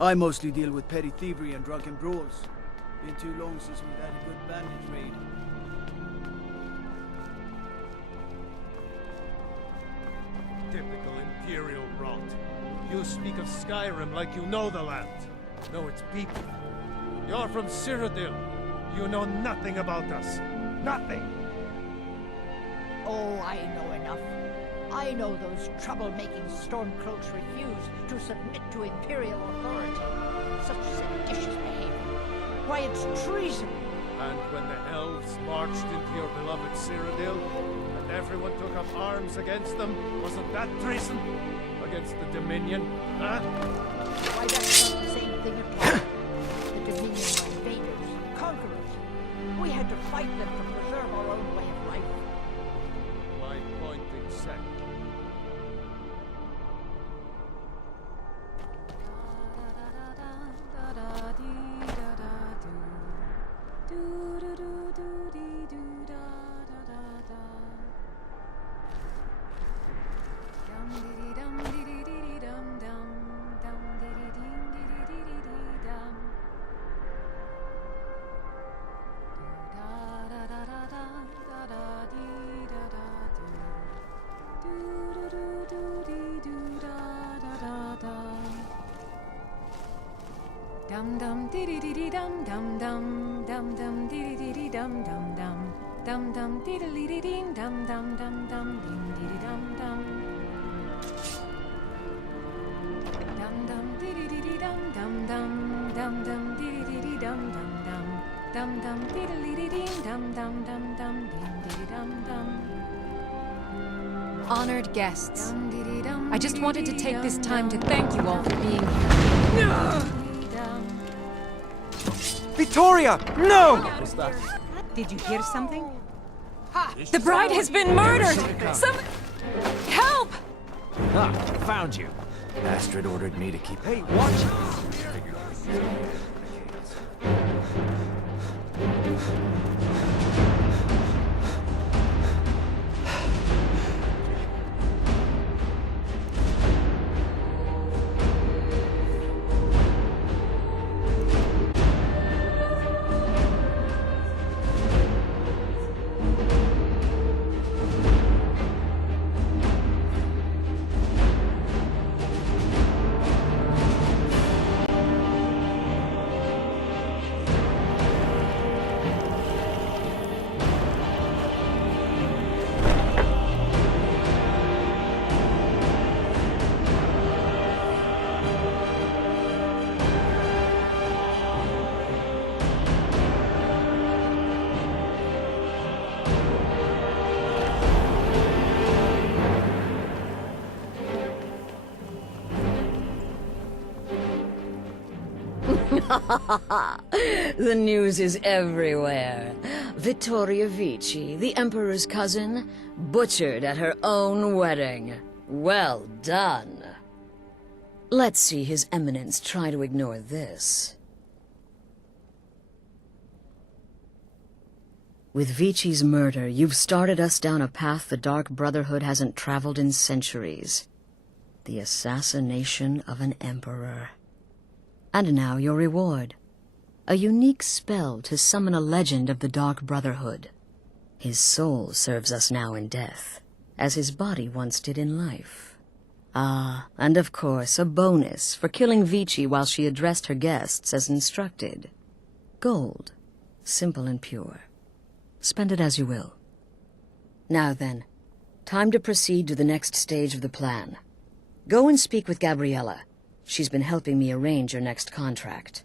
I mostly deal with petty thievery and drunken brawls. Been too long since we've had a good bandit raid. Typical Imperial rot. You speak of Skyrim like you know the land. Know its people. You're from Cyrodiil. You know nothing about us. Nothing! Oh, I know enough. I know those trouble-making Stormcloaks refuse to submit to Imperial authority. Such seditious behavior. Why, it's treason! And when the elves marched into your beloved Cyrodiil, and and everyone took up arms against them. Wasn't that treason? Against the Dominion, huh? Why, that's not the same thing at all. The Dominion were invaders, conquerors. We had to fight them to preserve our own way of life. My point exactly. Dum dum dee dee dee dum dum dum dum dum dee dee dee dum dum dum dum dum dee dee dee dee dum dum dum dum ding dee dee dum dum dum dum dee dee dee dum dum dum dum dum dee dee dee dum dum dum dum dum dee dee dee dee dum dum dum dum ding dee dee dum dum. Honored guests, I just wanted to take this time to thank you all for being here. Victoria! No! Did you hear something? The bride has been murdered! Some... help! Ah, found you. Astrid ordered me to keep... Hey, watch it! The news is everywhere. Vittoria Vici, the Emperor's cousin, butchered at her own wedding. Well done. Let's see His Eminence try to ignore this. With Vici's murder, you've started us down a path the Dark Brotherhood hasn't traveled in centuries. The assassination of an emperor. And now your reward. A unique spell to summon a legend of the Dark Brotherhood. His soul serves us now in death, as his body once did in life. Ah, and of course, a bonus for killing Vici while she addressed her guests as instructed. Gold. Simple and pure. Spend it as you will. Now then, time to proceed to the next stage of the plan. Go and speak with Gabriella. She's been helping me arrange your next contract.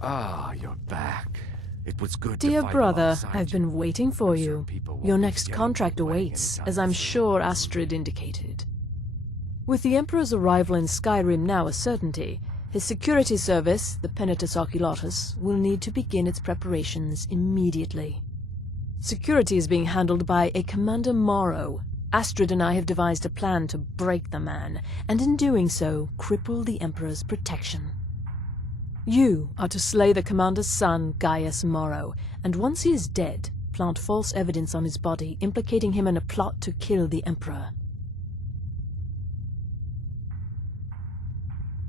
Ah, you're back. It was good to Dear fight brother, alongside I've been waiting for you. Your next contract awaits, as I'm sure Astrid indicated. With the Emperor's arrival in Skyrim now a certainty, his security service, the Penitus Oculatus, will need to begin its preparations immediately. Security is being handled by a Commander Morrow. Astrid and I have devised a plan to break the man, and in doing so, cripple the Emperor's protection. You are to slay the Commander's son, Gaius Morrow, and once he is dead, plant false evidence on his body, implicating him in a plot to kill the Emperor.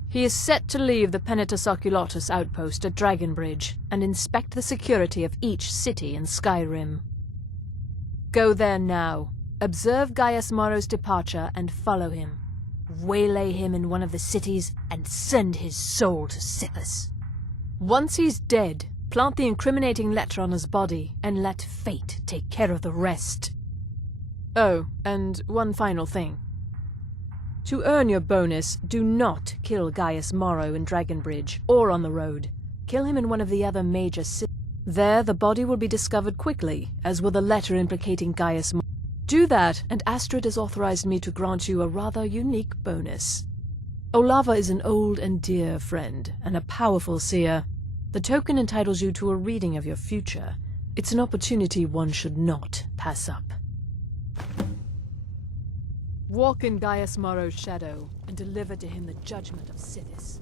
He is set to leave the Penitus Oculatus outpost at Dragonbridge and inspect the security of each city in Skyrim. Go there now, observe Gaius Morrow's departure and follow him. Waylay him in one of the cities and send his soul to Sithis. Once he's dead, plant the incriminating letter on his body and let fate take care of the rest. Oh, and one final thing. To earn your bonus, do not kill Gaius Morrow in Dragonbridge or on the road. Kill him in one of the other major cities. There, the body will be discovered quickly, as will the letter implicating Gaius Morrow. Do that, and Astrid has authorized me to grant you a rather unique bonus. Olava is an old and dear friend, and a powerful seer. The token entitles you to a reading of your future. It's an opportunity one should not pass up. Walk in Gaius Morrow's shadow, and deliver to him the judgment of Sithis.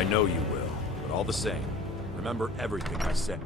I know you will, but all the same, remember everything I said.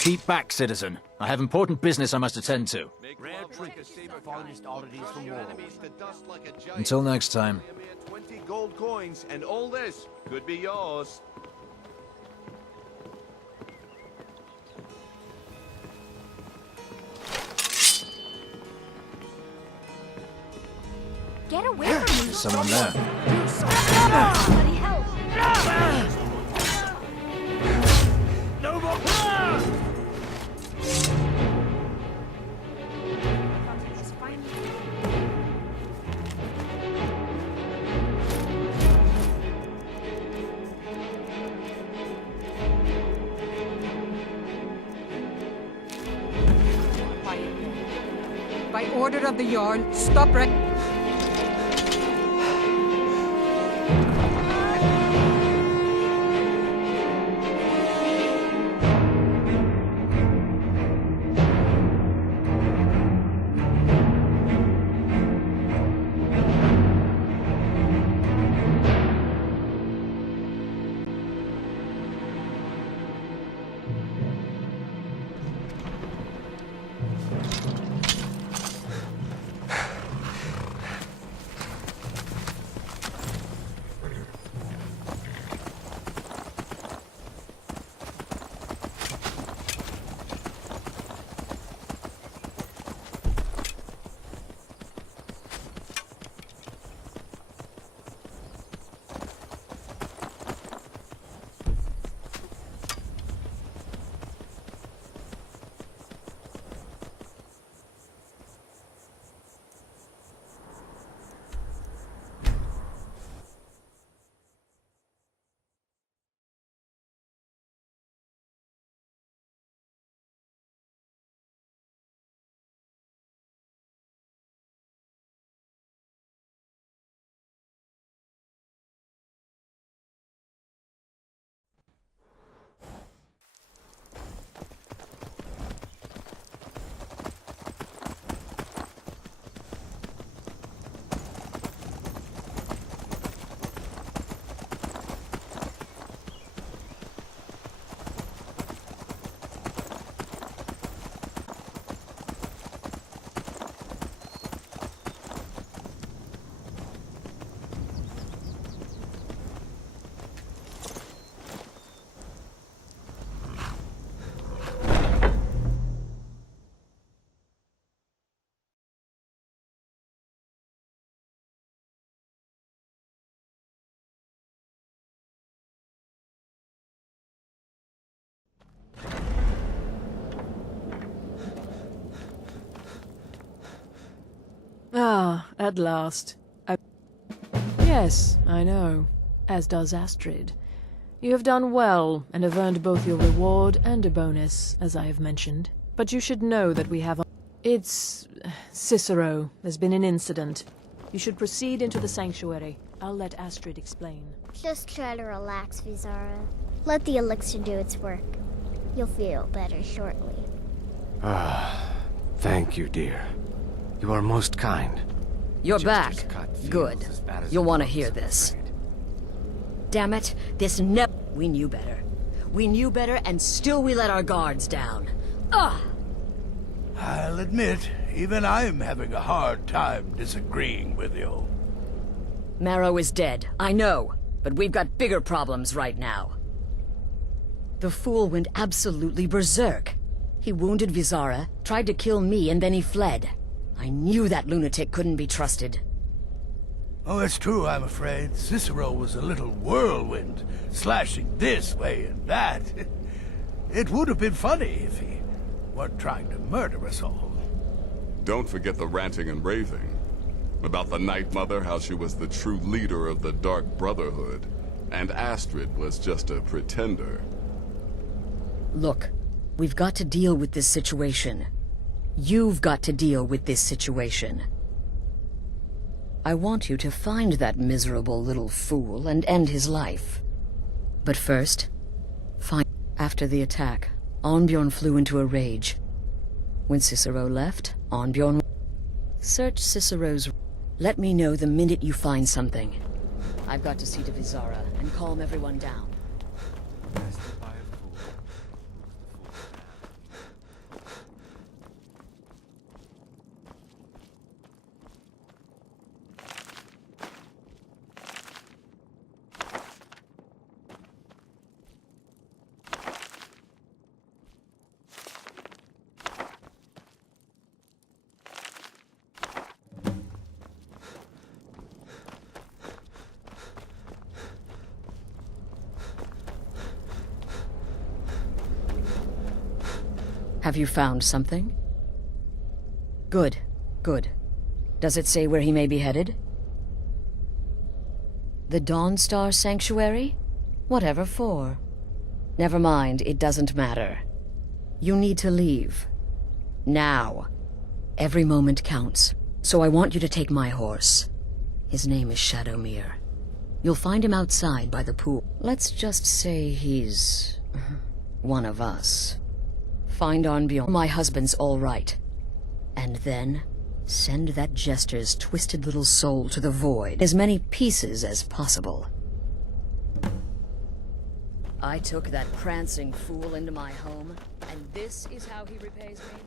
Keep back, citizen. I have important business I must attend to. Rare trinkets, the finest oddities from war. Until next time. 20 gold coins, and all this could be yours. Get away from me! Someone there. Somebody help! No more! By order of the Jarl, stop right... Ah, at last. Yes, I know. As does Astrid. You have done well, and have earned both your reward and a bonus, as I have mentioned. But you should know that we have... It's... Cicero. There's been an incident. You should proceed into the sanctuary. I'll let Astrid explain. Just try to relax, Vizara. Let the elixir do its work. You'll feel better shortly. Ah, thank you, dear. You are most kind. You're back. Good. You'll want to hear this. Damn it, this we knew better. We knew better, and still we let our guards down. Ugh! I'll admit, even I'm having a hard time disagreeing with you. Marrow is dead, I know, but we've got bigger problems right now. The fool went absolutely berserk. He wounded Vizara, tried to kill me, and then he fled. I knew that lunatic couldn't be trusted. Oh, it's true, I'm afraid. Cicero was a little whirlwind, slashing this way and that. It would have been funny if he weren't trying to murder us all. Don't forget the ranting and raving. About the Night Mother, how she was the true leader of the Dark Brotherhood, and Astrid was just a pretender. Look, we've got to deal with this situation. You've got to deal with this situation. I want you to find that miserable little fool and end his life. But first, After the attack, Arnbjorn flew into a rage. When Cicero left, Arnbjorn... Search Cicero's... Let me know the minute you find something. I've got to see to Vizara and calm everyone down. Have you found something? Good, good. Does it say where he may be headed? The Dawnstar Sanctuary? Whatever for. Never mind, it doesn't matter. You need to leave. Now. Every moment counts, so I want you to take my horse. His name is Shadowmere. You'll find him outside by the pool. Let's just say he's... one of us. Find Arnbjorn. My husband's all right. And then, send that jester's twisted little soul to the void. As many pieces as possible. I took that prancing fool into my home, and this is how he repays me?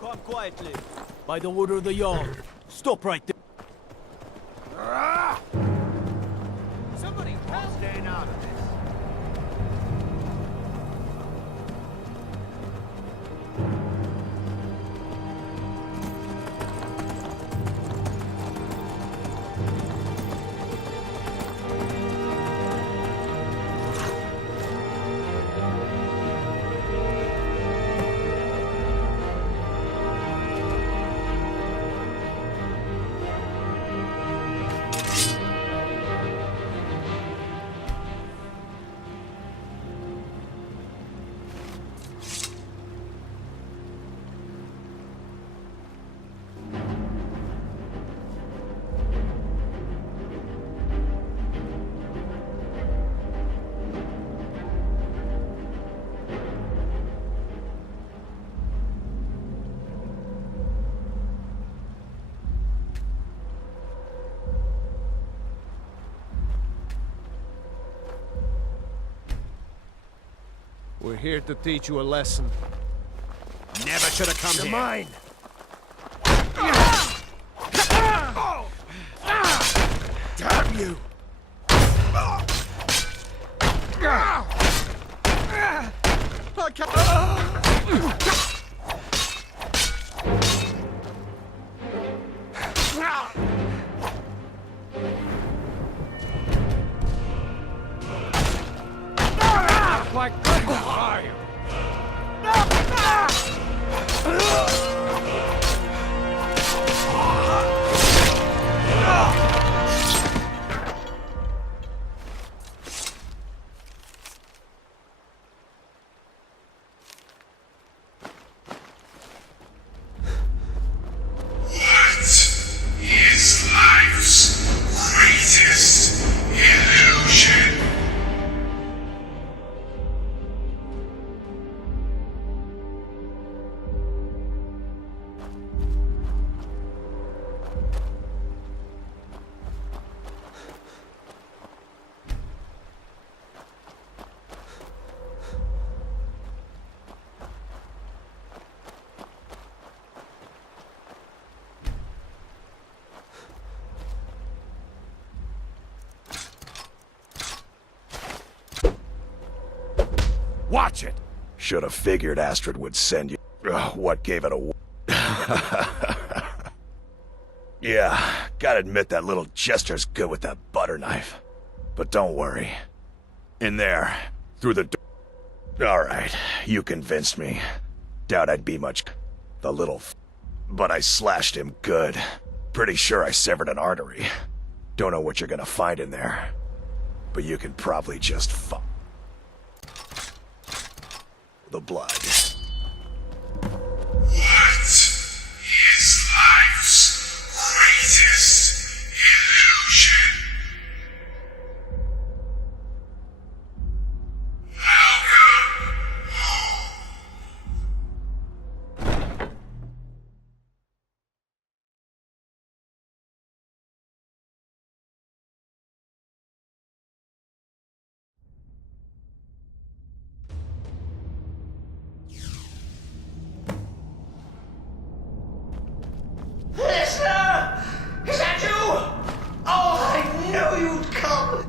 Come quietly. By the order of the Jarl. Stop right there. Somebody help! Staying out of this. We're here to teach you a lesson. Never should have come You're here. mine! Damn you! Like fire! Is life's greatest illusion? Watch it! Should have figured Astrid would send you. Ugh, what gave it away? Yeah, gotta admit that little jester's good with that butter knife. But don't worry. In there, through the door. Alright, you convinced me. Doubt I'd be much... The little But I slashed him good. Pretty sure I severed an artery. Don't know what you're gonna find in there. But you can probably just the blood. What is life's greatest illusion? Welcome home. Listener! Is that you? Oh, I knew you'd come!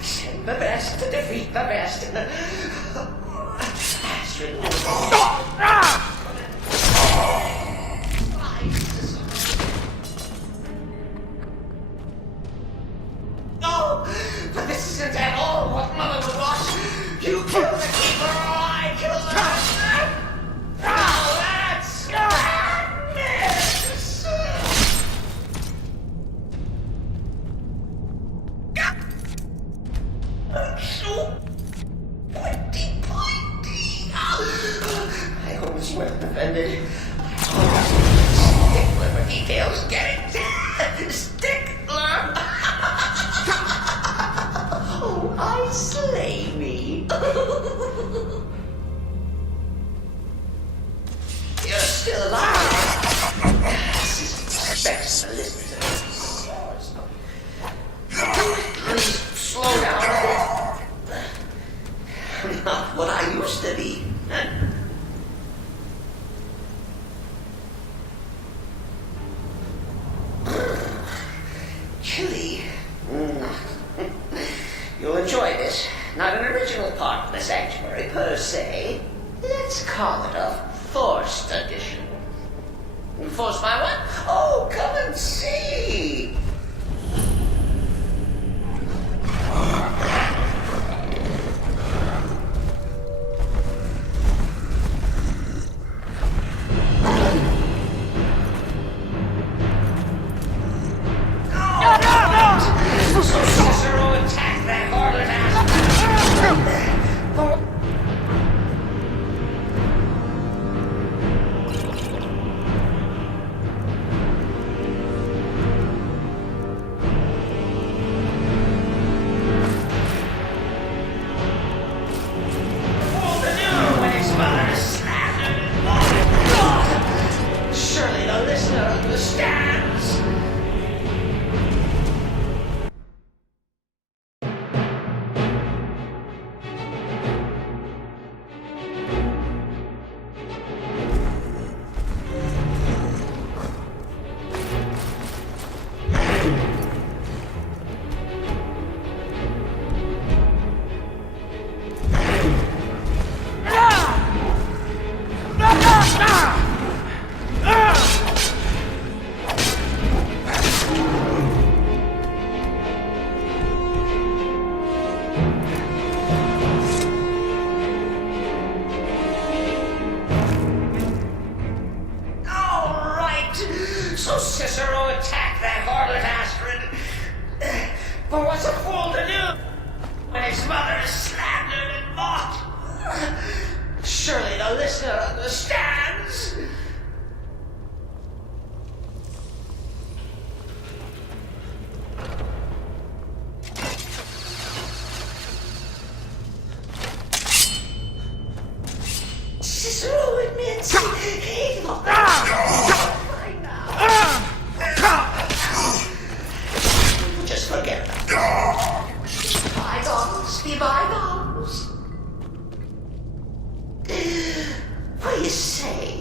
Send the best to defeat the best. Astrid. No! But this isn't at all what Mother would want! You killed the keeper or I killed the master! Now that's madness! So pointy! I was well defended. Stickler for details, get it? Stickler! Oh, I slay me. You're still alive. Respects the listeners. Please slow down a bit. I'm not what I used to be. Chilly. You'll enjoy this. Not an original part of the sanctuary per se. Let's call it a forced addition. Forced by what? Oh, come and see. So Cicero attacked that harlot ass. Surely the listener understands. So Cicero attacked that harlot Astrid. But what's a fool to do when his mother is slandered and mocked? Surely the listener understands. Cicero admits he looked just forget about it. Bygones be bygones. What do you say?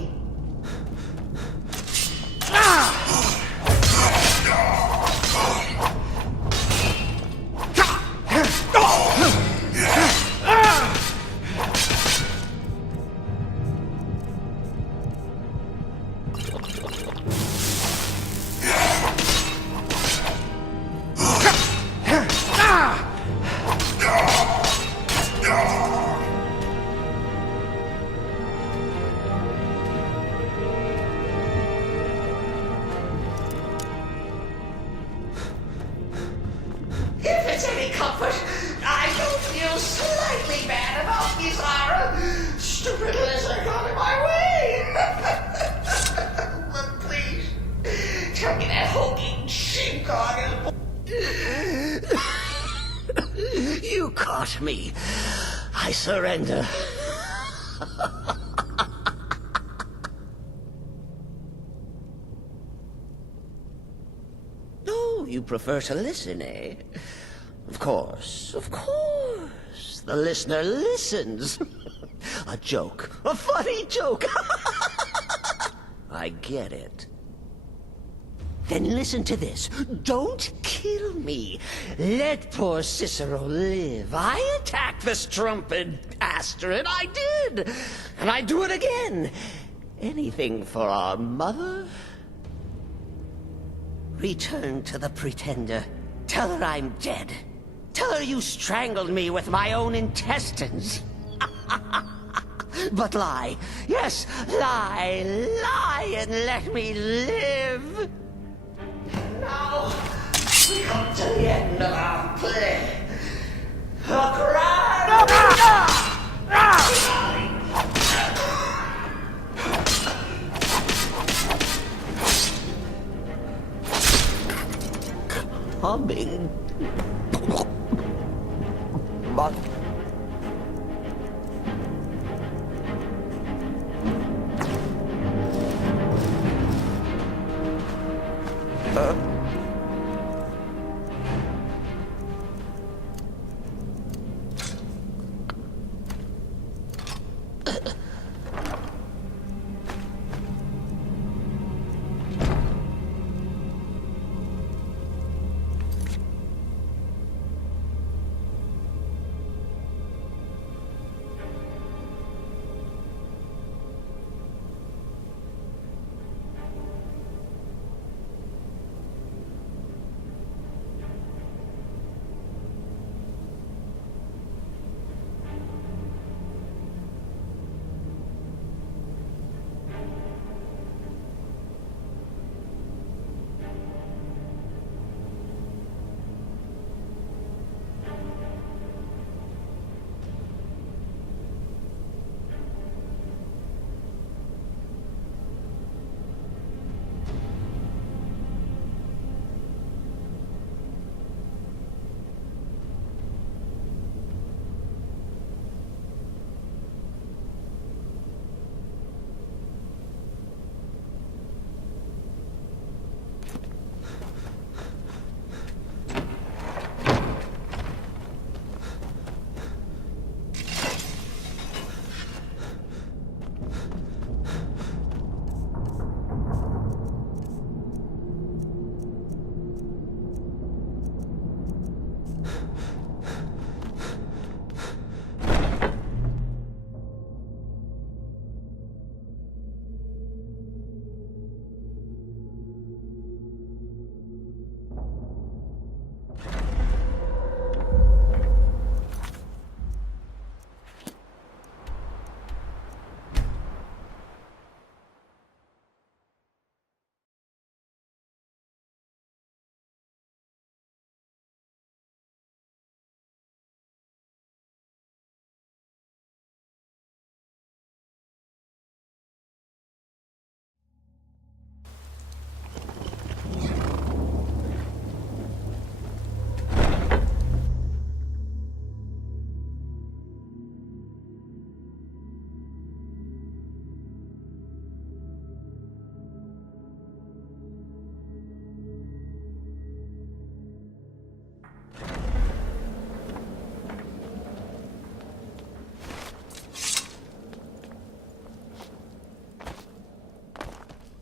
comfort. I don't feel slightly bad about Bizarra. Stupid lizard got in my way. But please, tell me that hulking sheepdog is... You caught me. I surrender. Oh, you prefer to listen, eh? Of course, of course. The listener listens. A joke. A funny joke. I get it. Then listen to this. Don't kill me. Let poor Cicero live. I attacked the strumpet bastard. I did. And I'd do it again. Anything for our mother? Return to the Pretender. Tell her I'm dead. Tell her you strangled me with my own intestines. But lie. Yes, lie. Lie and let me live. Now, we come to the end of our play. A grand coming. But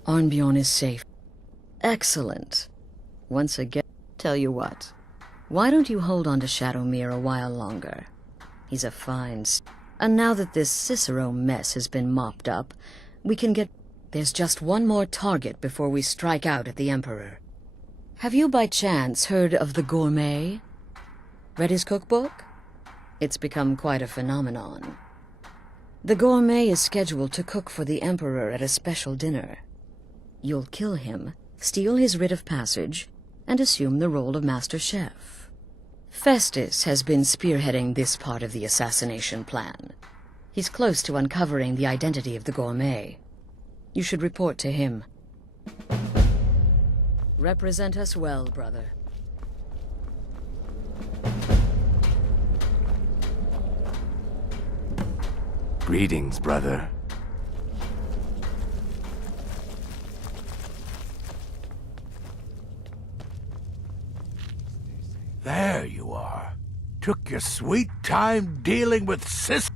Arnbjorn is safe. Excellent. Once again, tell you what. Why don't you hold on to Shadowmere a while longer? He's a fine and now that this Cicero mess has been mopped up, we can get... There's just one more target before we strike out at the Emperor. Have you by chance heard of the Gourmet? Read his cookbook? It's become quite a phenomenon. The Gourmet is scheduled to cook for the Emperor at a special dinner. You'll kill him, steal his writ of passage, and assume the role of Master Chef. Festus has been spearheading this part of the assassination plan. He's close to uncovering the identity of the gourmet. You should report to him. Represent us well, brother. Greetings, brother. There you are. Took your sweet time dealing with Sis.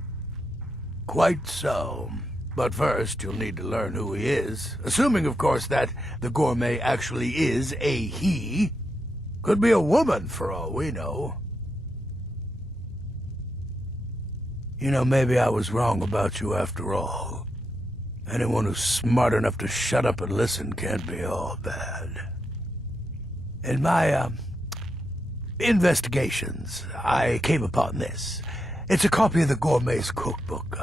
Quite so. But first, you'll need to learn who he is. Assuming, of course, that the gourmet actually is a he. Could be a woman, for all we know. You know, maybe I was wrong about you after all. Anyone who's smart enough to shut up and listen can't be all bad. In my, investigations, I came upon this. It's a copy of the gourmet's cookbook,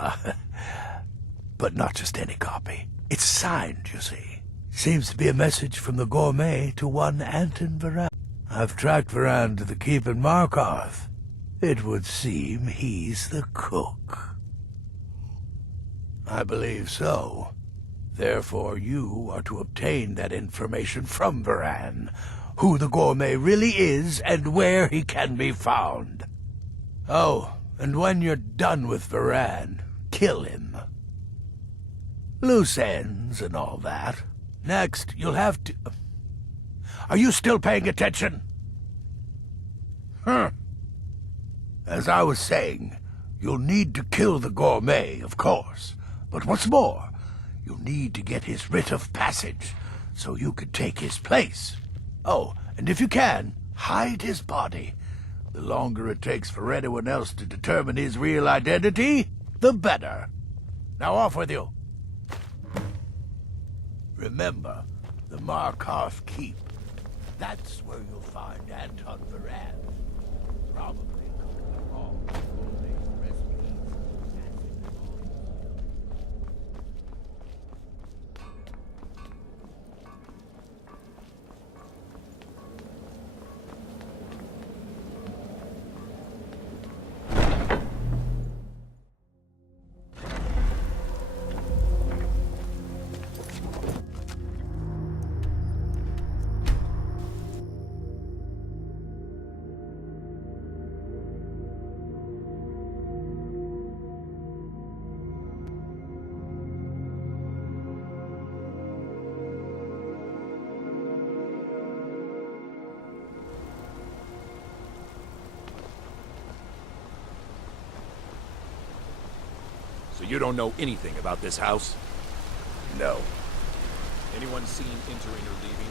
but not just any copy. It's signed, you see. Seems to be a message from the gourmet to one Anton Varan. I've tracked Varan to the keep in Markarth. It would seem he's the cook. I believe so. Therefore, you are to obtain that information from Varan, who the gourmet really is and where he can be found. Oh, and when you're done with Varan, kill him. Loose ends and all that. Next, you'll have to... Are you still paying attention? Huh. As I was saying, you'll need to kill the gourmet, of course. But what's more, you'll need to get his writ of passage, so you can take his place. Oh, and if you can, hide his body. The longer it takes for anyone else to determine his real identity, the better. Now off with you. Remember, the Markarth Keep. That's where you'll find Anton Varan. Probably cooking all the gourmet's recipes. So you don't know anything about this house? No. Anyone seen entering or leaving?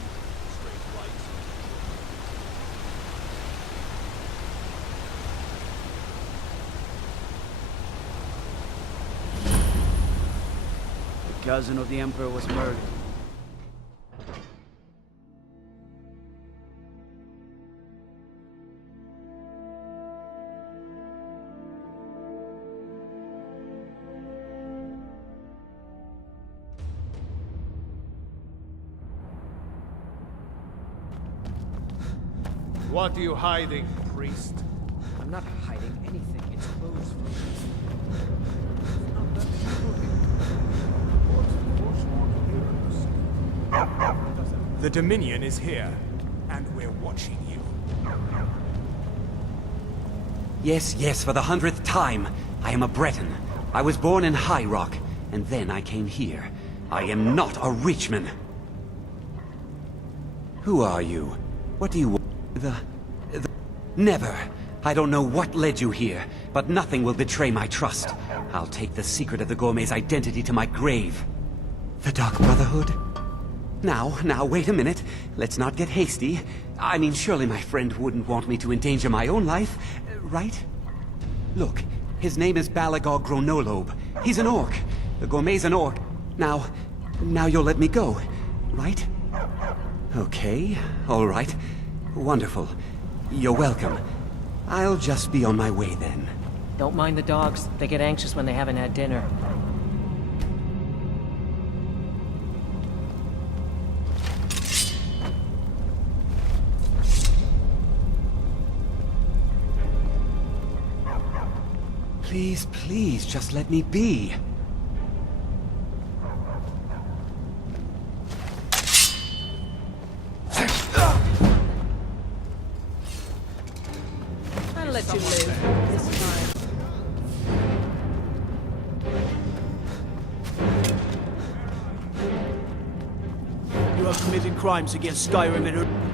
Strange lights? The cousin of the Emperor was murdered. What are you hiding, priest? I'm not hiding anything. It's closed. The Dominion is here, and we're watching you. Yes, yes, for the 100th time. I am a Breton. I was born in High Rock, and then I came here. I am not a Richman. Who are you? What do you want? Never. I don't know what led you here, but nothing will betray my trust. I'll take the secret of the gourmet's identity to my grave. The Dark Brotherhood? Now, wait a minute. Let's not get hasty. I mean, surely my friend wouldn't want me to endanger my own life, right? Look, his name is Balagor Gronolobe. He's an orc. The gourmet's an orc. Now you'll let me go, right? Okay, all right. Wonderful. You're welcome. I'll just be on my way then. Don't mind the dogs. They get anxious when they haven't had dinner. Please, please, just let me be. I'll let you live this time. You have committed crimes against Skyrim and her...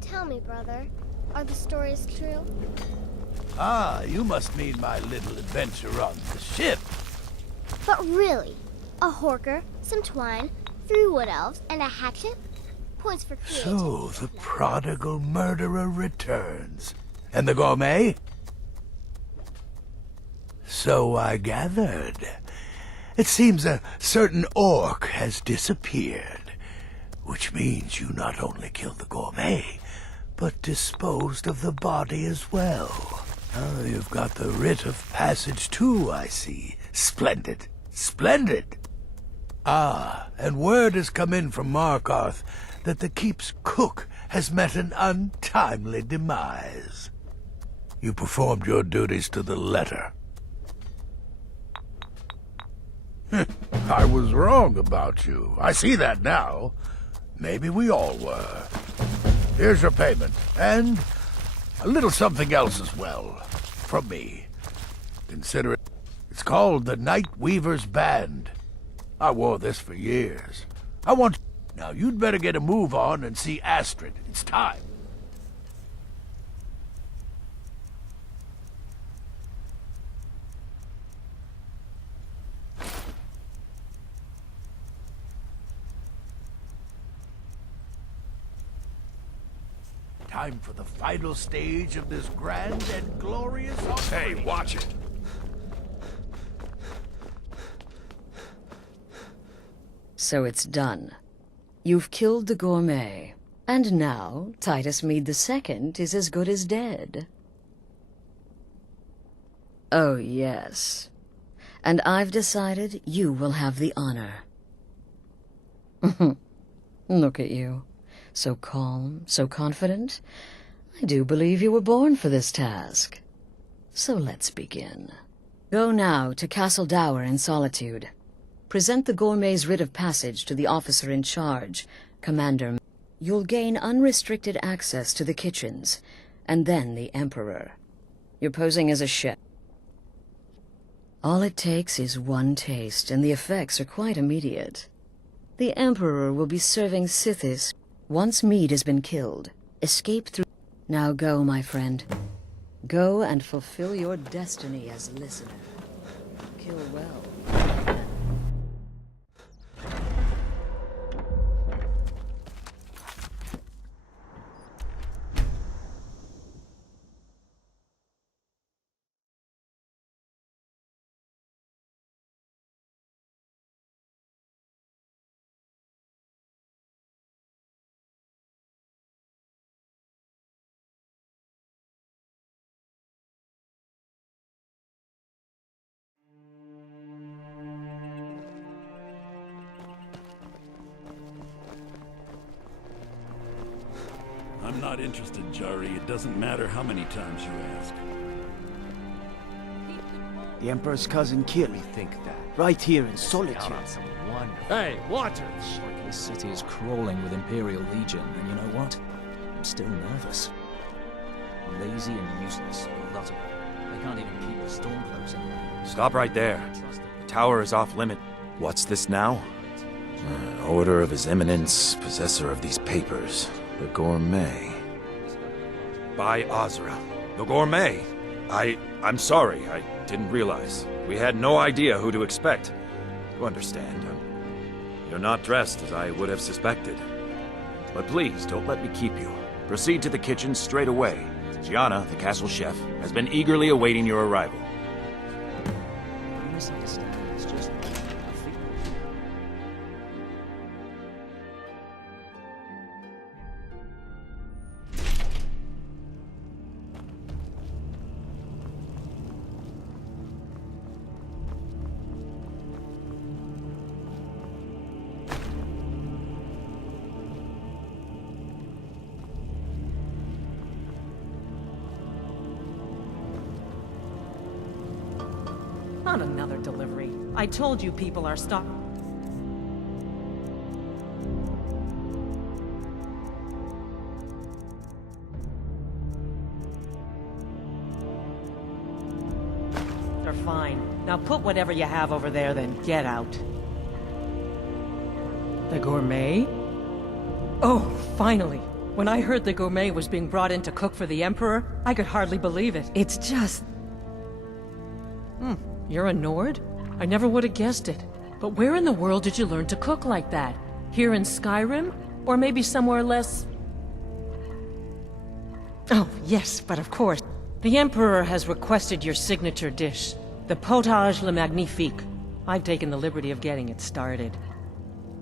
Tell me, brother, are the stories true? Ah, you must mean my little adventure on the ship. But really, a horker, some twine, 3 wood elves, and a hatchet? Points for creativity. So the prodigal murderer returns. And the gourmet? So I gathered. It seems a certain orc has disappeared, which means you not only killed the gourmet, but disposed of the body as well. Oh, you've got the writ of passage too, I see. Splendid. Splendid. Ah, and word has come in from Markarth that the keep's cook has met an untimely demise. You performed your duties to the letter. I was wrong about you. I see that now. Maybe we all were. Here's your payment, and a little something else as well, from me. Consider it. It's called the Night Weaver's Band. I wore this for years. I want... Now, you'd better get a move on and see Astrid. It's time. Time for the final stage of this grand and glorious operation. Hey, watch it. So it's done. You've killed the gourmet. And now, Titus Mead II is as good as dead. Oh, yes. And I've decided you will have the honor. Look at you. So calm, so confident. I do believe you were born for this task. So let's begin. Go now to Castle Dower in Solitude. Present the gourmet's writ of passage to the officer in charge, Commander. You'll gain unrestricted access to the kitchens, and then the Emperor. You're posing as a chef. All it takes is one taste, and the effects are quite immediate. The Emperor will be serving Sithis. Once Mead has been killed, escape through... Now go, my friend. Go and fulfill your destiny as listener. Kill well. I'm not interested, Jari. It doesn't matter how many times you ask. The Emperor's cousin killed me, think that. Right here in Solitude. Hey, watch it! This city is crawling with Imperial Legion, and you know what? I'm still nervous. Lazy and useless, a lot of them. They can't even keep the stormcloaks anyway. Stop right there. The tower is off limit. What's this now? Order of His Eminence, possessor of these papers. The gourmet. By Azra. The gourmet? I'm sorry. I didn't realize. We had no idea who to expect. You understand. You're not dressed as I would have suspected. But please, don't let me keep you. Proceed to the kitchen straight away. Gianna, the castle chef, has been eagerly awaiting your arrival. You misunderstand. It's just... Not another delivery. I told you people are stuck. They're fine. Now put whatever you have over there, then get out. The gourmet? Oh, finally. When I heard the gourmet was being brought in to cook for the Emperor, I could hardly believe it. It's just... You're a Nord? I never would have guessed it. But where in the world did you learn to cook like that? Here in Skyrim? Or maybe somewhere less... Oh, yes, but of course. The Emperor has requested your signature dish, the potage le magnifique. I've taken the liberty of getting it started.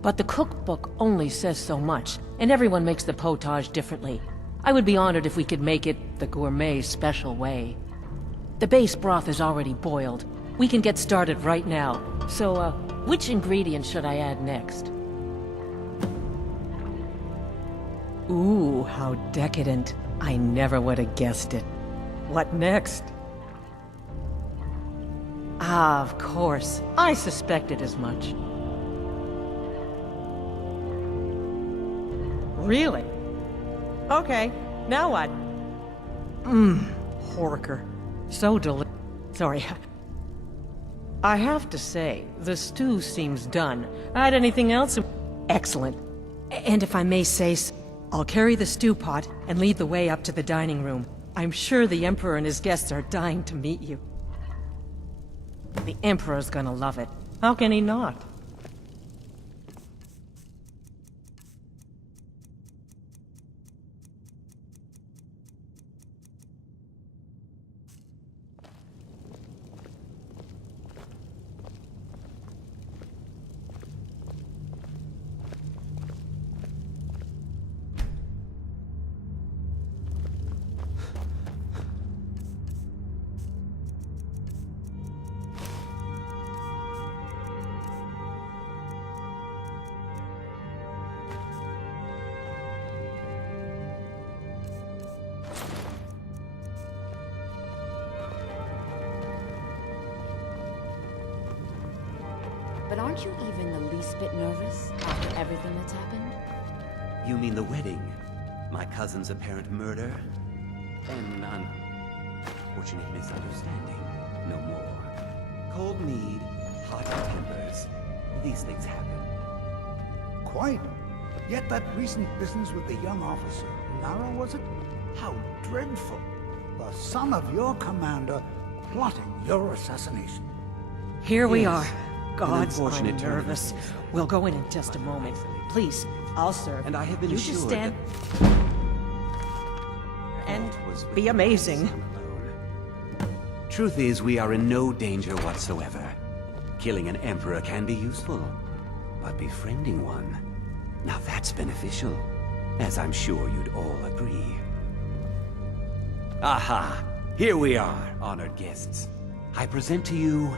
But the cookbook only says so much, and everyone makes the potage differently. I would be honored if we could make it the gourmet special way. The base broth is already boiled. We can get started right now. So, which ingredient should I add next? Ooh, how decadent. I never would have guessed it. What next? Ah, of course. I suspected as much. Really? Okay, now what? Horker. So Sorry. I have to say, the stew seems done. Add anything else? Excellent. And if I may say so, I'll carry the stew pot and lead the way up to the dining room. I'm sure the Emperor and his guests are dying to meet you. The Emperor's gonna love it. How can he not? But aren't you even the least bit nervous after everything that's happened? You mean the wedding? My cousin's apparent murder? An unfortunate misunderstanding. No more. Cold mead, hot tempers. These things happen. Quite. Yet that recent business with the young officer, Nara, was it? How dreadful. The son of your commander plotting your assassination. Here we are. Gods, I'm nervous. We'll go in just a moment. Please, I'll serve. And I have been you assured just stand that... and be amazing. Truth is, we are in no danger whatsoever. Killing an emperor can be useful, but befriending one, now that's beneficial, as I'm sure you'd all agree. Aha! Here we are, honored guests. I present to you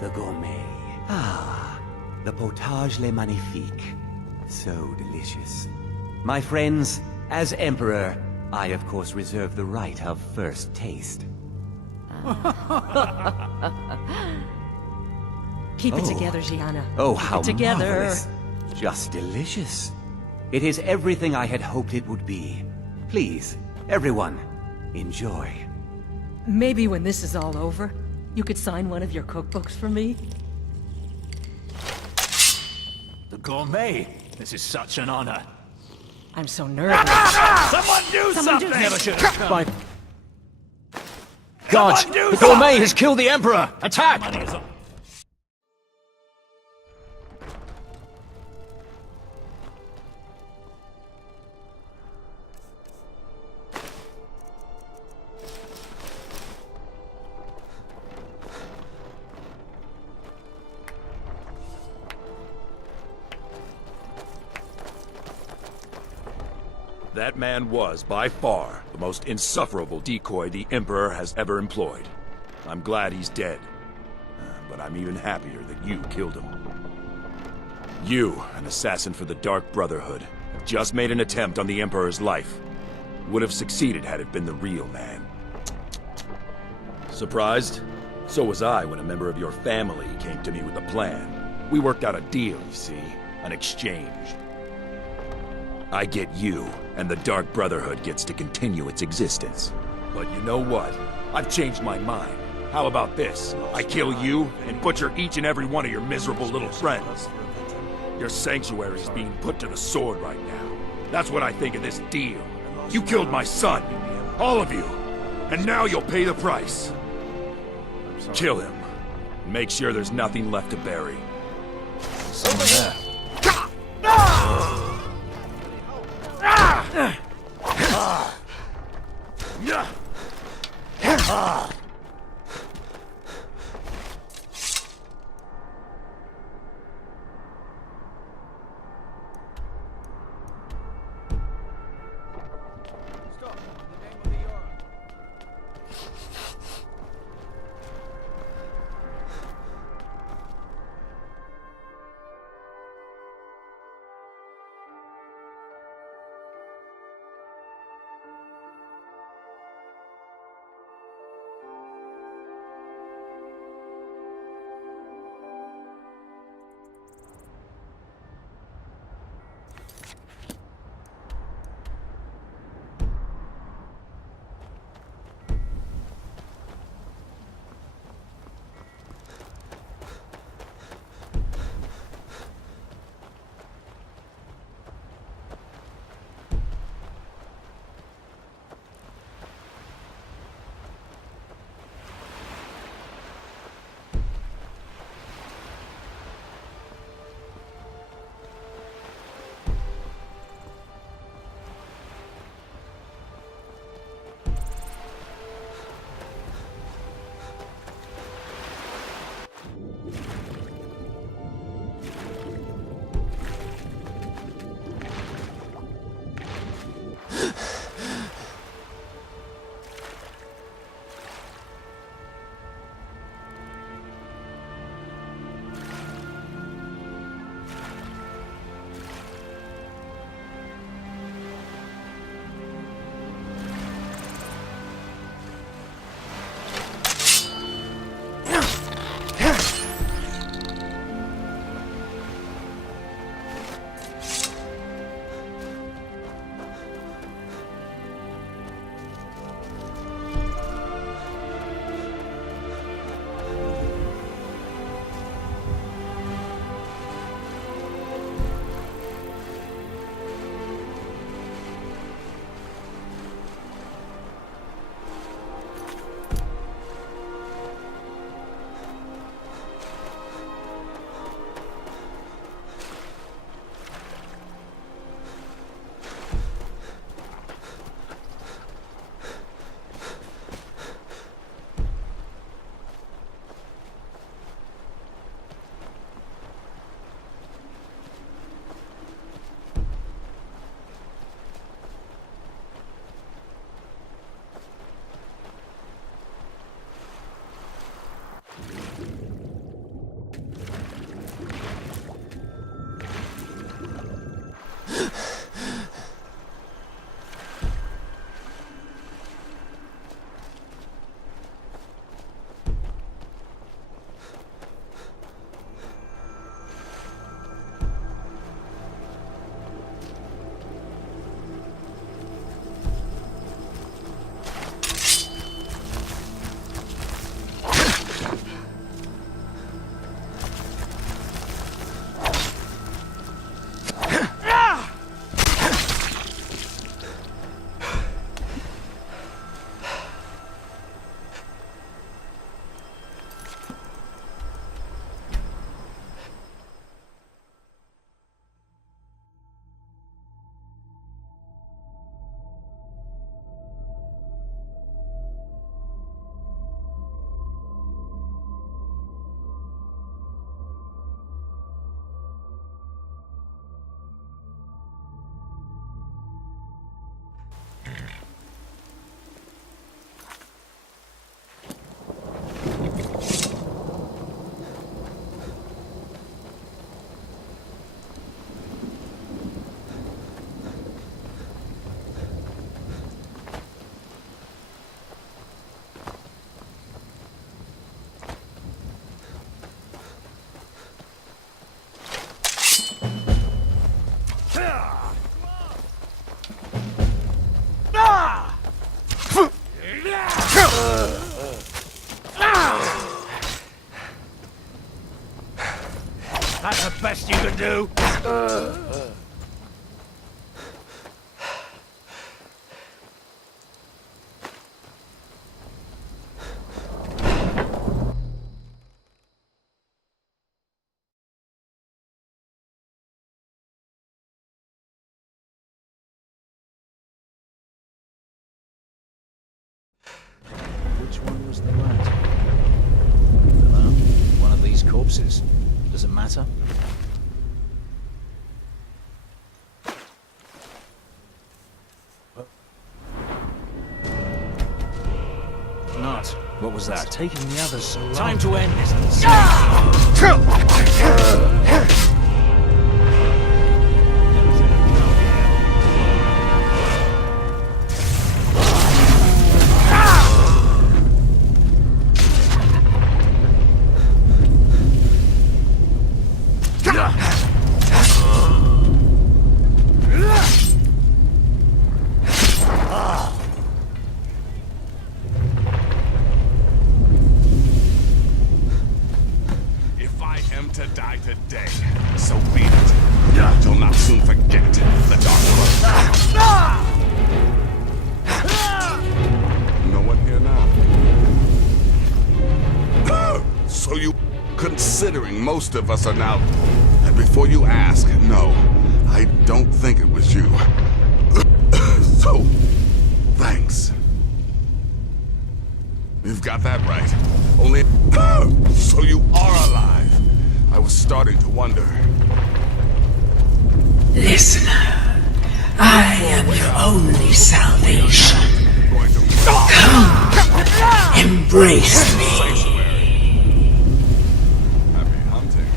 the gourmet. Ah, the potage le magnifique. So delicious. My friends, as Emperor, I of course reserve the right of first taste. Keep it together, Gianna. Oh, Keep how it together. marvelous. Just delicious. It is everything I had hoped it would be. Please, everyone, enjoy. Maybe when this is all over, you could sign one of your cookbooks for me? The gourmet! This is such an honor. I'm so nervous. Someone do something! Never should have come. By God, the gourmet has killed the Emperor! Attack! That man was, by far, the most insufferable decoy the Emperor has ever employed. I'm glad he's dead. But I'm even happier that you killed him. You, an assassin for the Dark Brotherhood, have just made an attempt on the Emperor's life. Would have succeeded had it been the real man. Surprised? So was I when a member of your family came to me with a plan. We worked out a deal, you see, an exchange. I get you, and the Dark Brotherhood gets to continue its existence. But you know what? I've changed my mind. How about this? I kill you, and butcher each and every one of your miserable little friends. Your sanctuary is being put to the sword right now. That's what I think of this deal. You killed my son. All of you. And now you'll pay the price. Kill him. And make sure there's nothing left to bury. Over there. Which one was the lad? Hello? One of these corpses. Does it matter? Not. What was that? It's taking the others so long. Time to end this. If I am to die today, so be it. You'll not soon forget the Dark Road. No one here now. So you... Considering most of us are now... And before you ask, no, I don't think it was you. So, thanks. You've got that right. Only... So you are alive. I was starting to wonder. Listener, I am your only salvation. Come, embrace me. Happy hunting.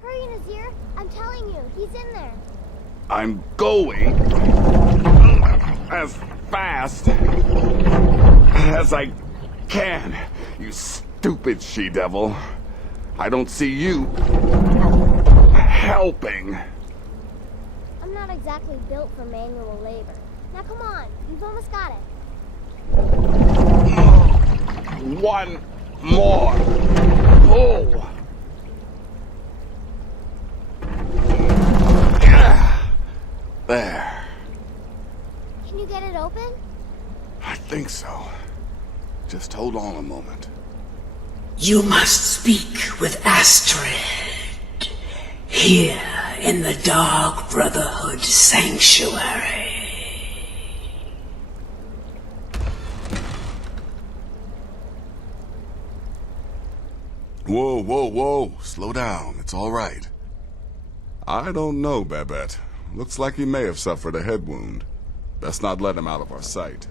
Hurry, Nazir. I'm telling you, he's in there. I'm going as fast as I can, you stupid she-devil. I don't see you helping. I'm not exactly built for manual labor. Now come on, you've almost got it. One more pull. There. Can you get it open? I think so. Just hold on a moment. You must speak with Astrid. Here in the Dark Brotherhood Sanctuary. Whoa, whoa, whoa. Slow down. It's all right. I don't know, Babette. Looks like he may have suffered a head wound. Best not let him out of our sight.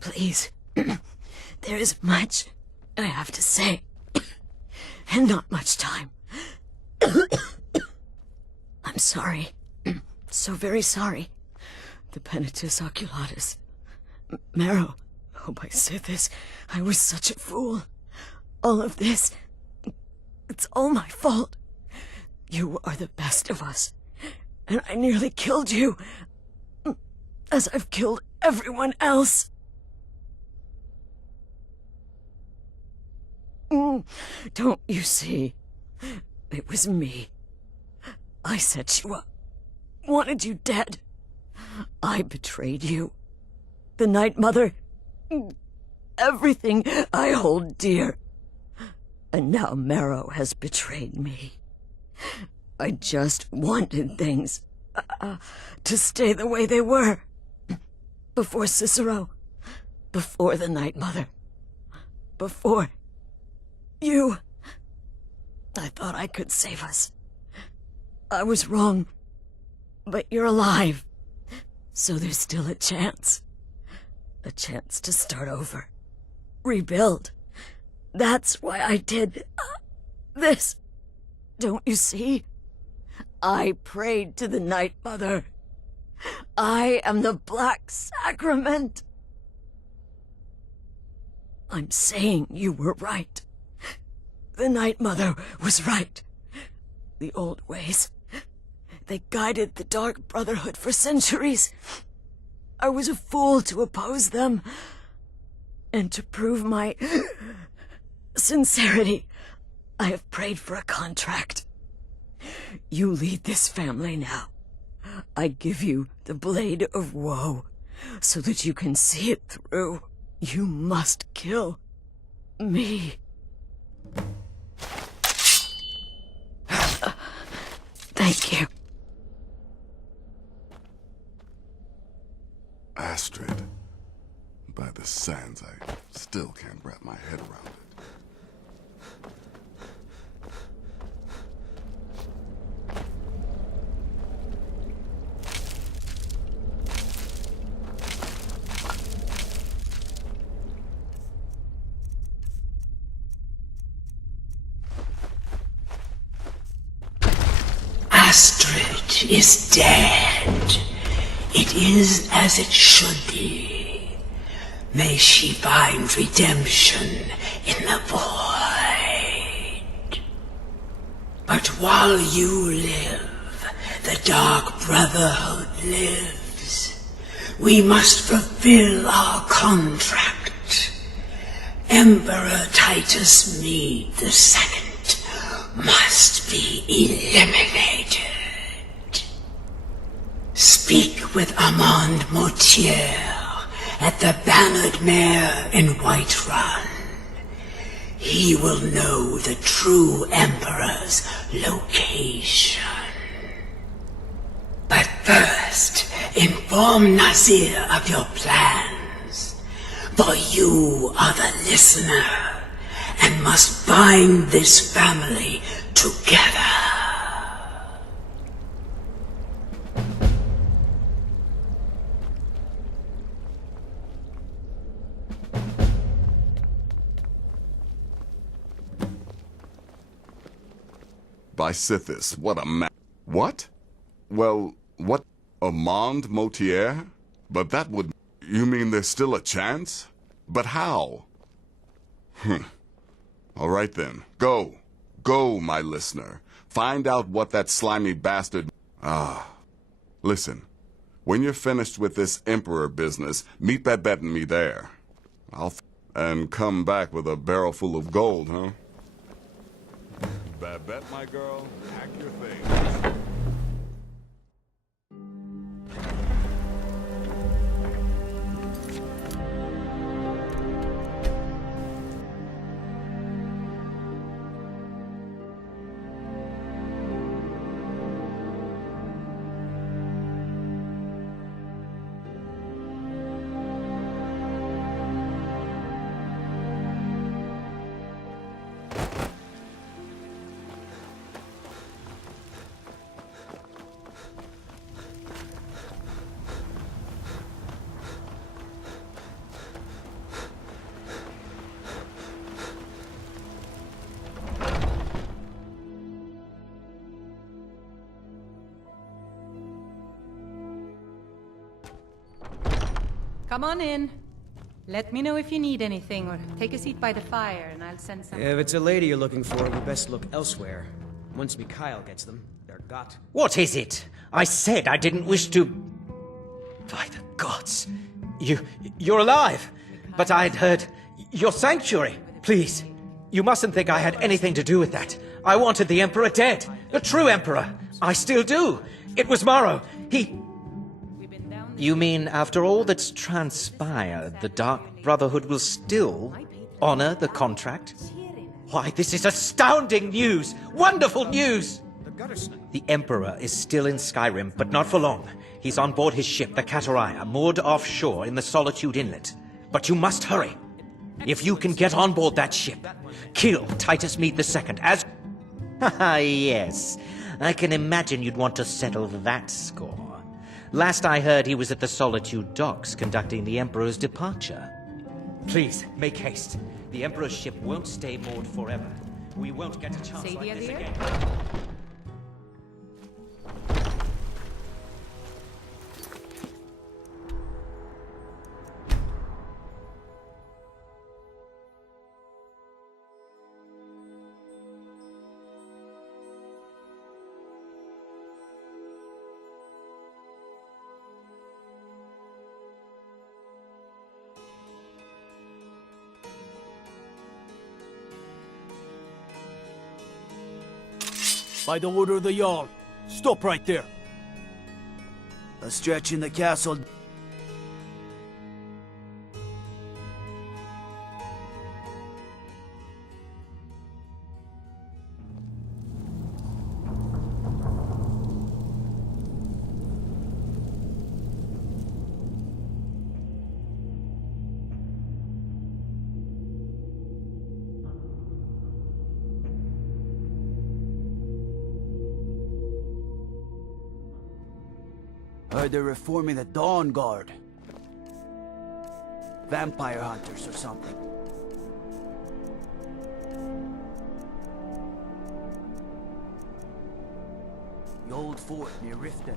Please. There is much I have to say, and not much time. I'm sorry. So very sorry. The Penitus Oculatus. Marrow. Hope I said this. I was such a fool. All of this. It's all my fault. You are the best of us. And I nearly killed you. As I've killed everyone else. Don't you see? It was me. I set you up. Wanted you dead. I betrayed you. the Night Mother, everything I hold dear. And now Marrow has betrayed me. I just wanted things to stay the way they were. Before Cicero, before the Night Mother, before you. I thought I could save us. I was wrong, but you're alive. So there's still a chance. A chance to start over. Rebuild. That's why I did this. Don't you see? I prayed to the Night Mother. I am the Black Sacrament. I'm saying you were right. The Night Mother was right. The old ways, they guided the Dark Brotherhood for centuries. I was a fool to oppose them. And to prove my sincerity, I have prayed for a contract. You lead this family now. I give you the Blade of Woe, so that you can see it through. You must kill me. Thank you. Astrid. By the sands, I still can't wrap my head around it. Astrid is dead. It is as it should be. May she find redemption in the void. But while you live, the Dark Brotherhood lives. We must fulfill our contract. Emperor Titus Mede II must be eliminated. Speak with Armand Mortier at the Bannered Mare in Whiterun. He will know the true Emperor's location. But first, inform Nazir of your plans, for you are the listener and must bind this family together. By Sithis, what a What? Well, what? Armand Mortier? But that would... You mean there's still a chance? But how? All right then. Go. Go, my listener. Find out what that slimy bastard... Listen. When you're finished with this Emperor business, meet Babette and me there. And come back with a barrel full of gold, huh? Babette, my girl, pack your things. Come on in. Let me know if you need anything, or take a seat by the fire, and I'll send some... If it's a lady you're looking for, you best look elsewhere. Once Mikhail gets them, they're got. What is it? I said I didn't wish to... By the gods. You're alive. But I'd heard... Your sanctuary. Please. You mustn't think I had anything to do with that. I wanted the Emperor dead. The true Emperor. I still do. It was Morrow. You mean after all that's transpired, the Dark Brotherhood will still honor the contract? Why, this is astounding news! Wonderful news! The Emperor is still in Skyrim, but not for long. He's on board his ship, the Kataraya, moored offshore in the Solitude Inlet. But you must hurry. If you can get on board that ship, kill Titus Mead II as... Ah, yes. I can imagine you'd want to settle that score. Last I heard, he was at the Solitude docks conducting the Emperor's departure. Please, make haste. The Emperor's ship won't stay moored forever. We won't get a chance Say like this dear. again. By the order of the Jarl, stop right there. A stretch in the castle. Heard they're reforming the Dawn Guard. Vampire hunters or something. The old fort near Riften.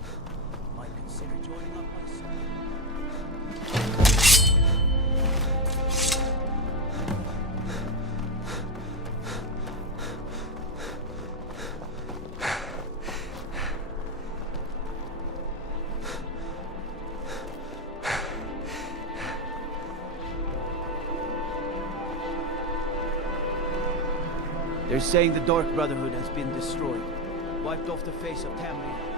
Might consider joining up myself. They're saying the Dark Brotherhood has been destroyed, wiped off the face of Tamriel.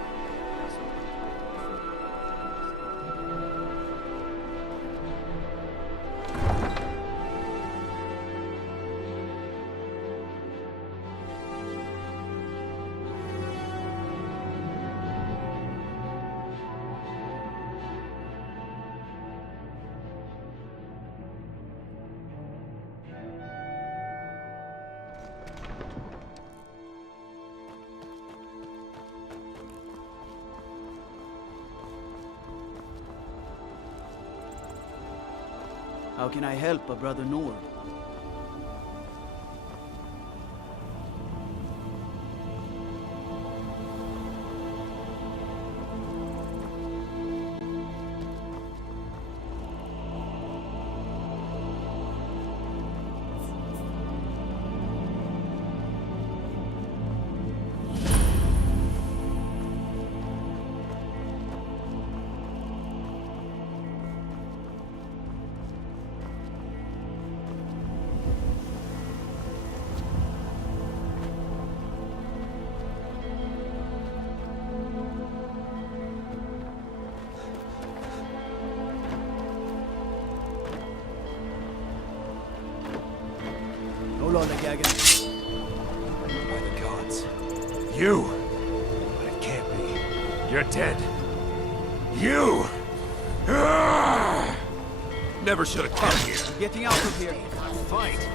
How can I help a brother Nord? Hold on, Gagan. By the gods. You! But it can't be. You're dead. You! Ah! Never should have come here. Getting out of here. Fight!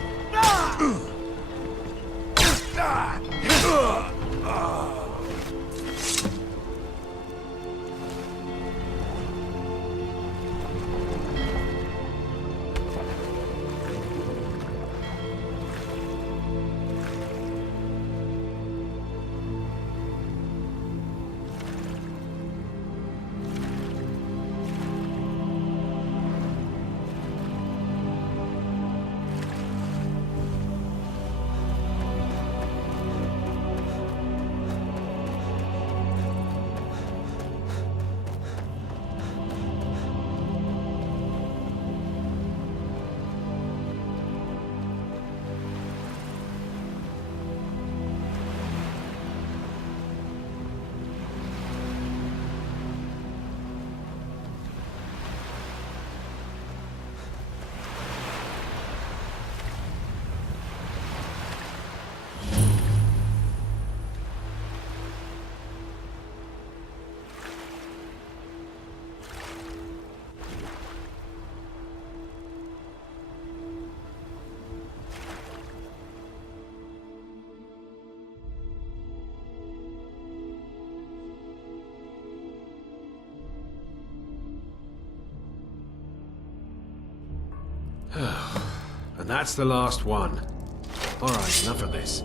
And that's the last one. Alright, enough of this.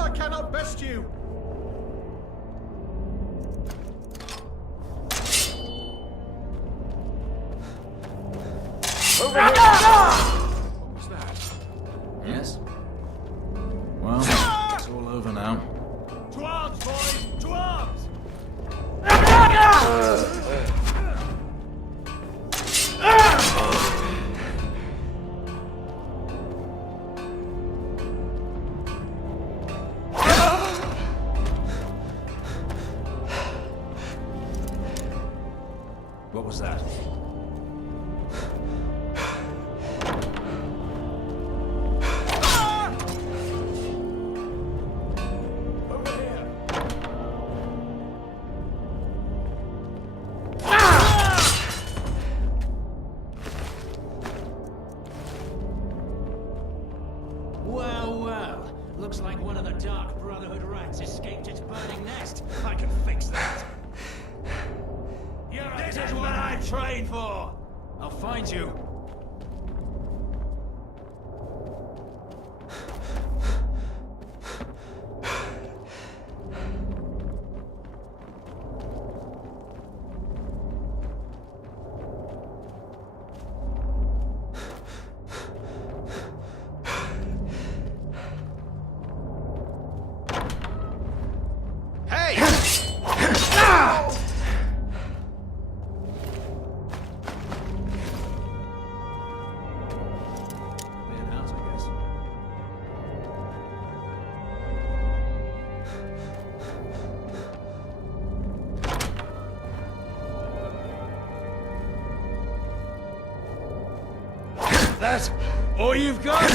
I cannot best you! Over here! What was that? Yes? Well, it's all over now. To arms, boys! To arms! What was that? Well, well. Looks like one of the Dark Brotherhood rats escaped its burning nest. I can fix that. This is what I trained for! I'll find you. That's all you've got?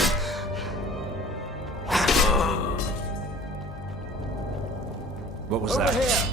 What was that?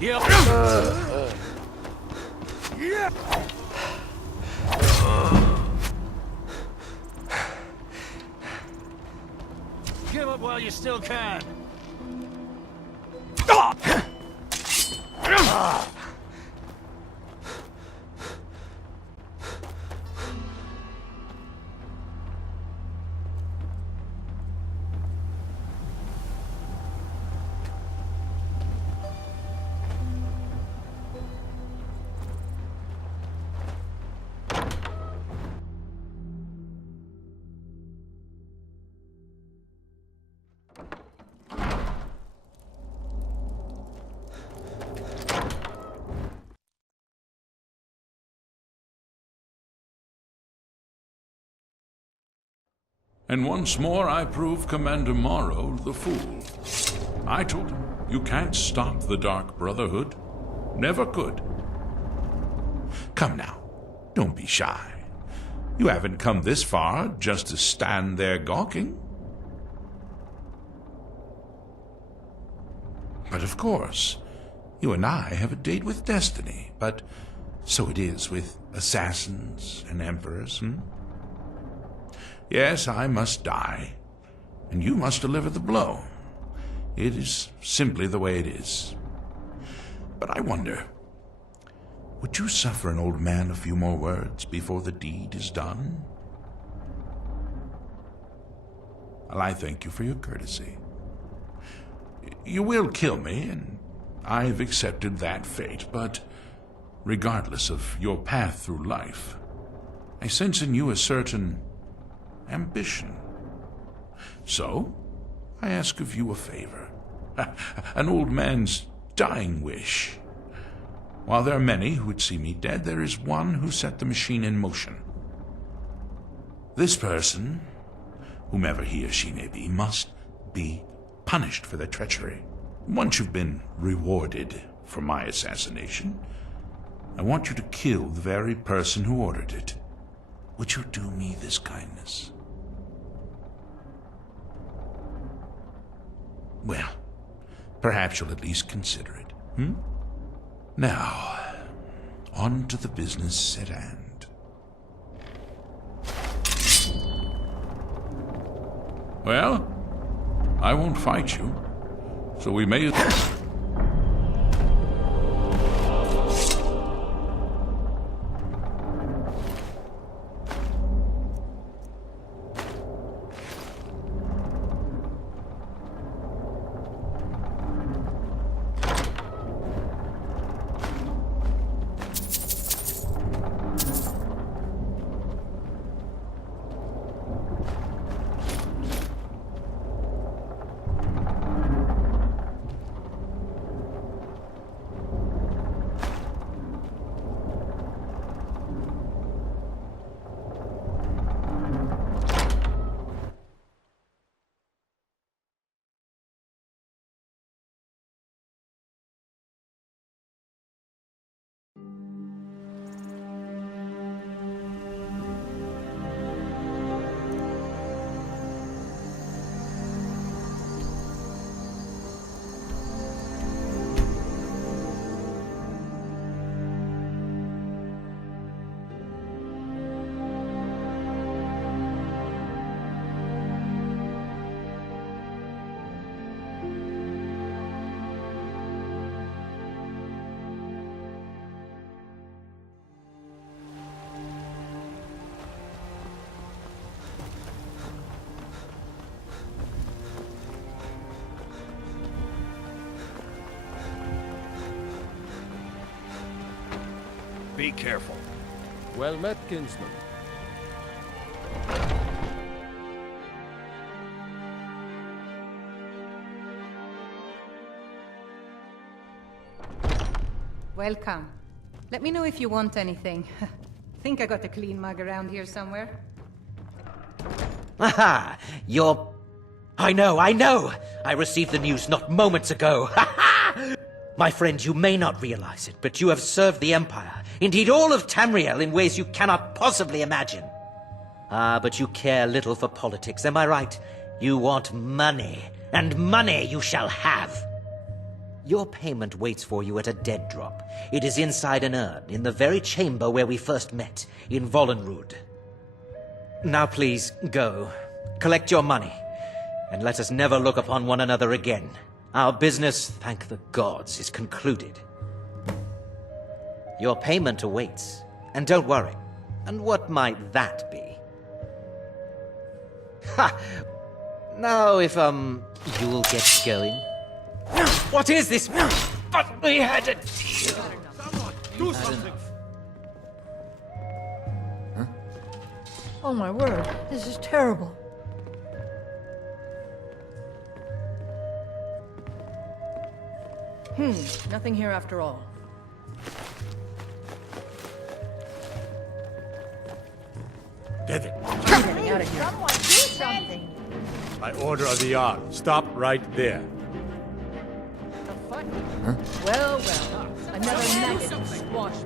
Yep. Give up while you still can. And once more I prove Commander Morrow the fool. I told him, you can't stop the Dark Brotherhood. Never could. Come now, don't be shy. You haven't come this far just to stand there gawking. But of course, you and I have a date with destiny, but so it is with assassins and emperors, Yes, I must die, and you must deliver the blow. It is simply the way it is. But I wonder, would you suffer an old man a few more words before the deed is done? Well, I thank you for your courtesy. You will kill me, and I've accepted that fate, but regardless of your path through life, I sense in you a certain ambition. So, I ask of you a favor. An old man's dying wish. While there are many who would see me dead, there is one who set the machine in motion. This person, whomever he or she may be, must be punished for their treachery. Once you've been rewarded for my assassination, I want you to kill the very person who ordered it. Would you do me this kindness? Well, perhaps you'll at least consider it, Now, on to the business at hand. Well, I won't fight you, so we may... Be careful. Well met, kinsman. Welcome. Let me know if you want anything. Think I got a clean mug around here somewhere. Aha! You're... I know! I received the news not moments ago. My friend, you may not realize it, but you have served the Empire, indeed all of Tamriel, in ways you cannot possibly imagine. Ah, but you care little for politics, am I right? You want money, and money you shall have. Your payment waits for you at a dead drop. It is inside an urn, in the very chamber where we first met, in Vollenrud. Now please, go. Collect your money, and let us never look upon one another again. Our business, thank the gods, is concluded. Your payment awaits, and don't worry. And what might that be? Ha! Now if, you'll get going. What is this? But we had a deal. Do something. Huh? Oh my word, this is terrible. Nothing here after all. David. Getting out of here. Someone do something. By order of the Yard, stop right there. Well, well. Another maggot to squash.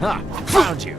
Ha! Found you.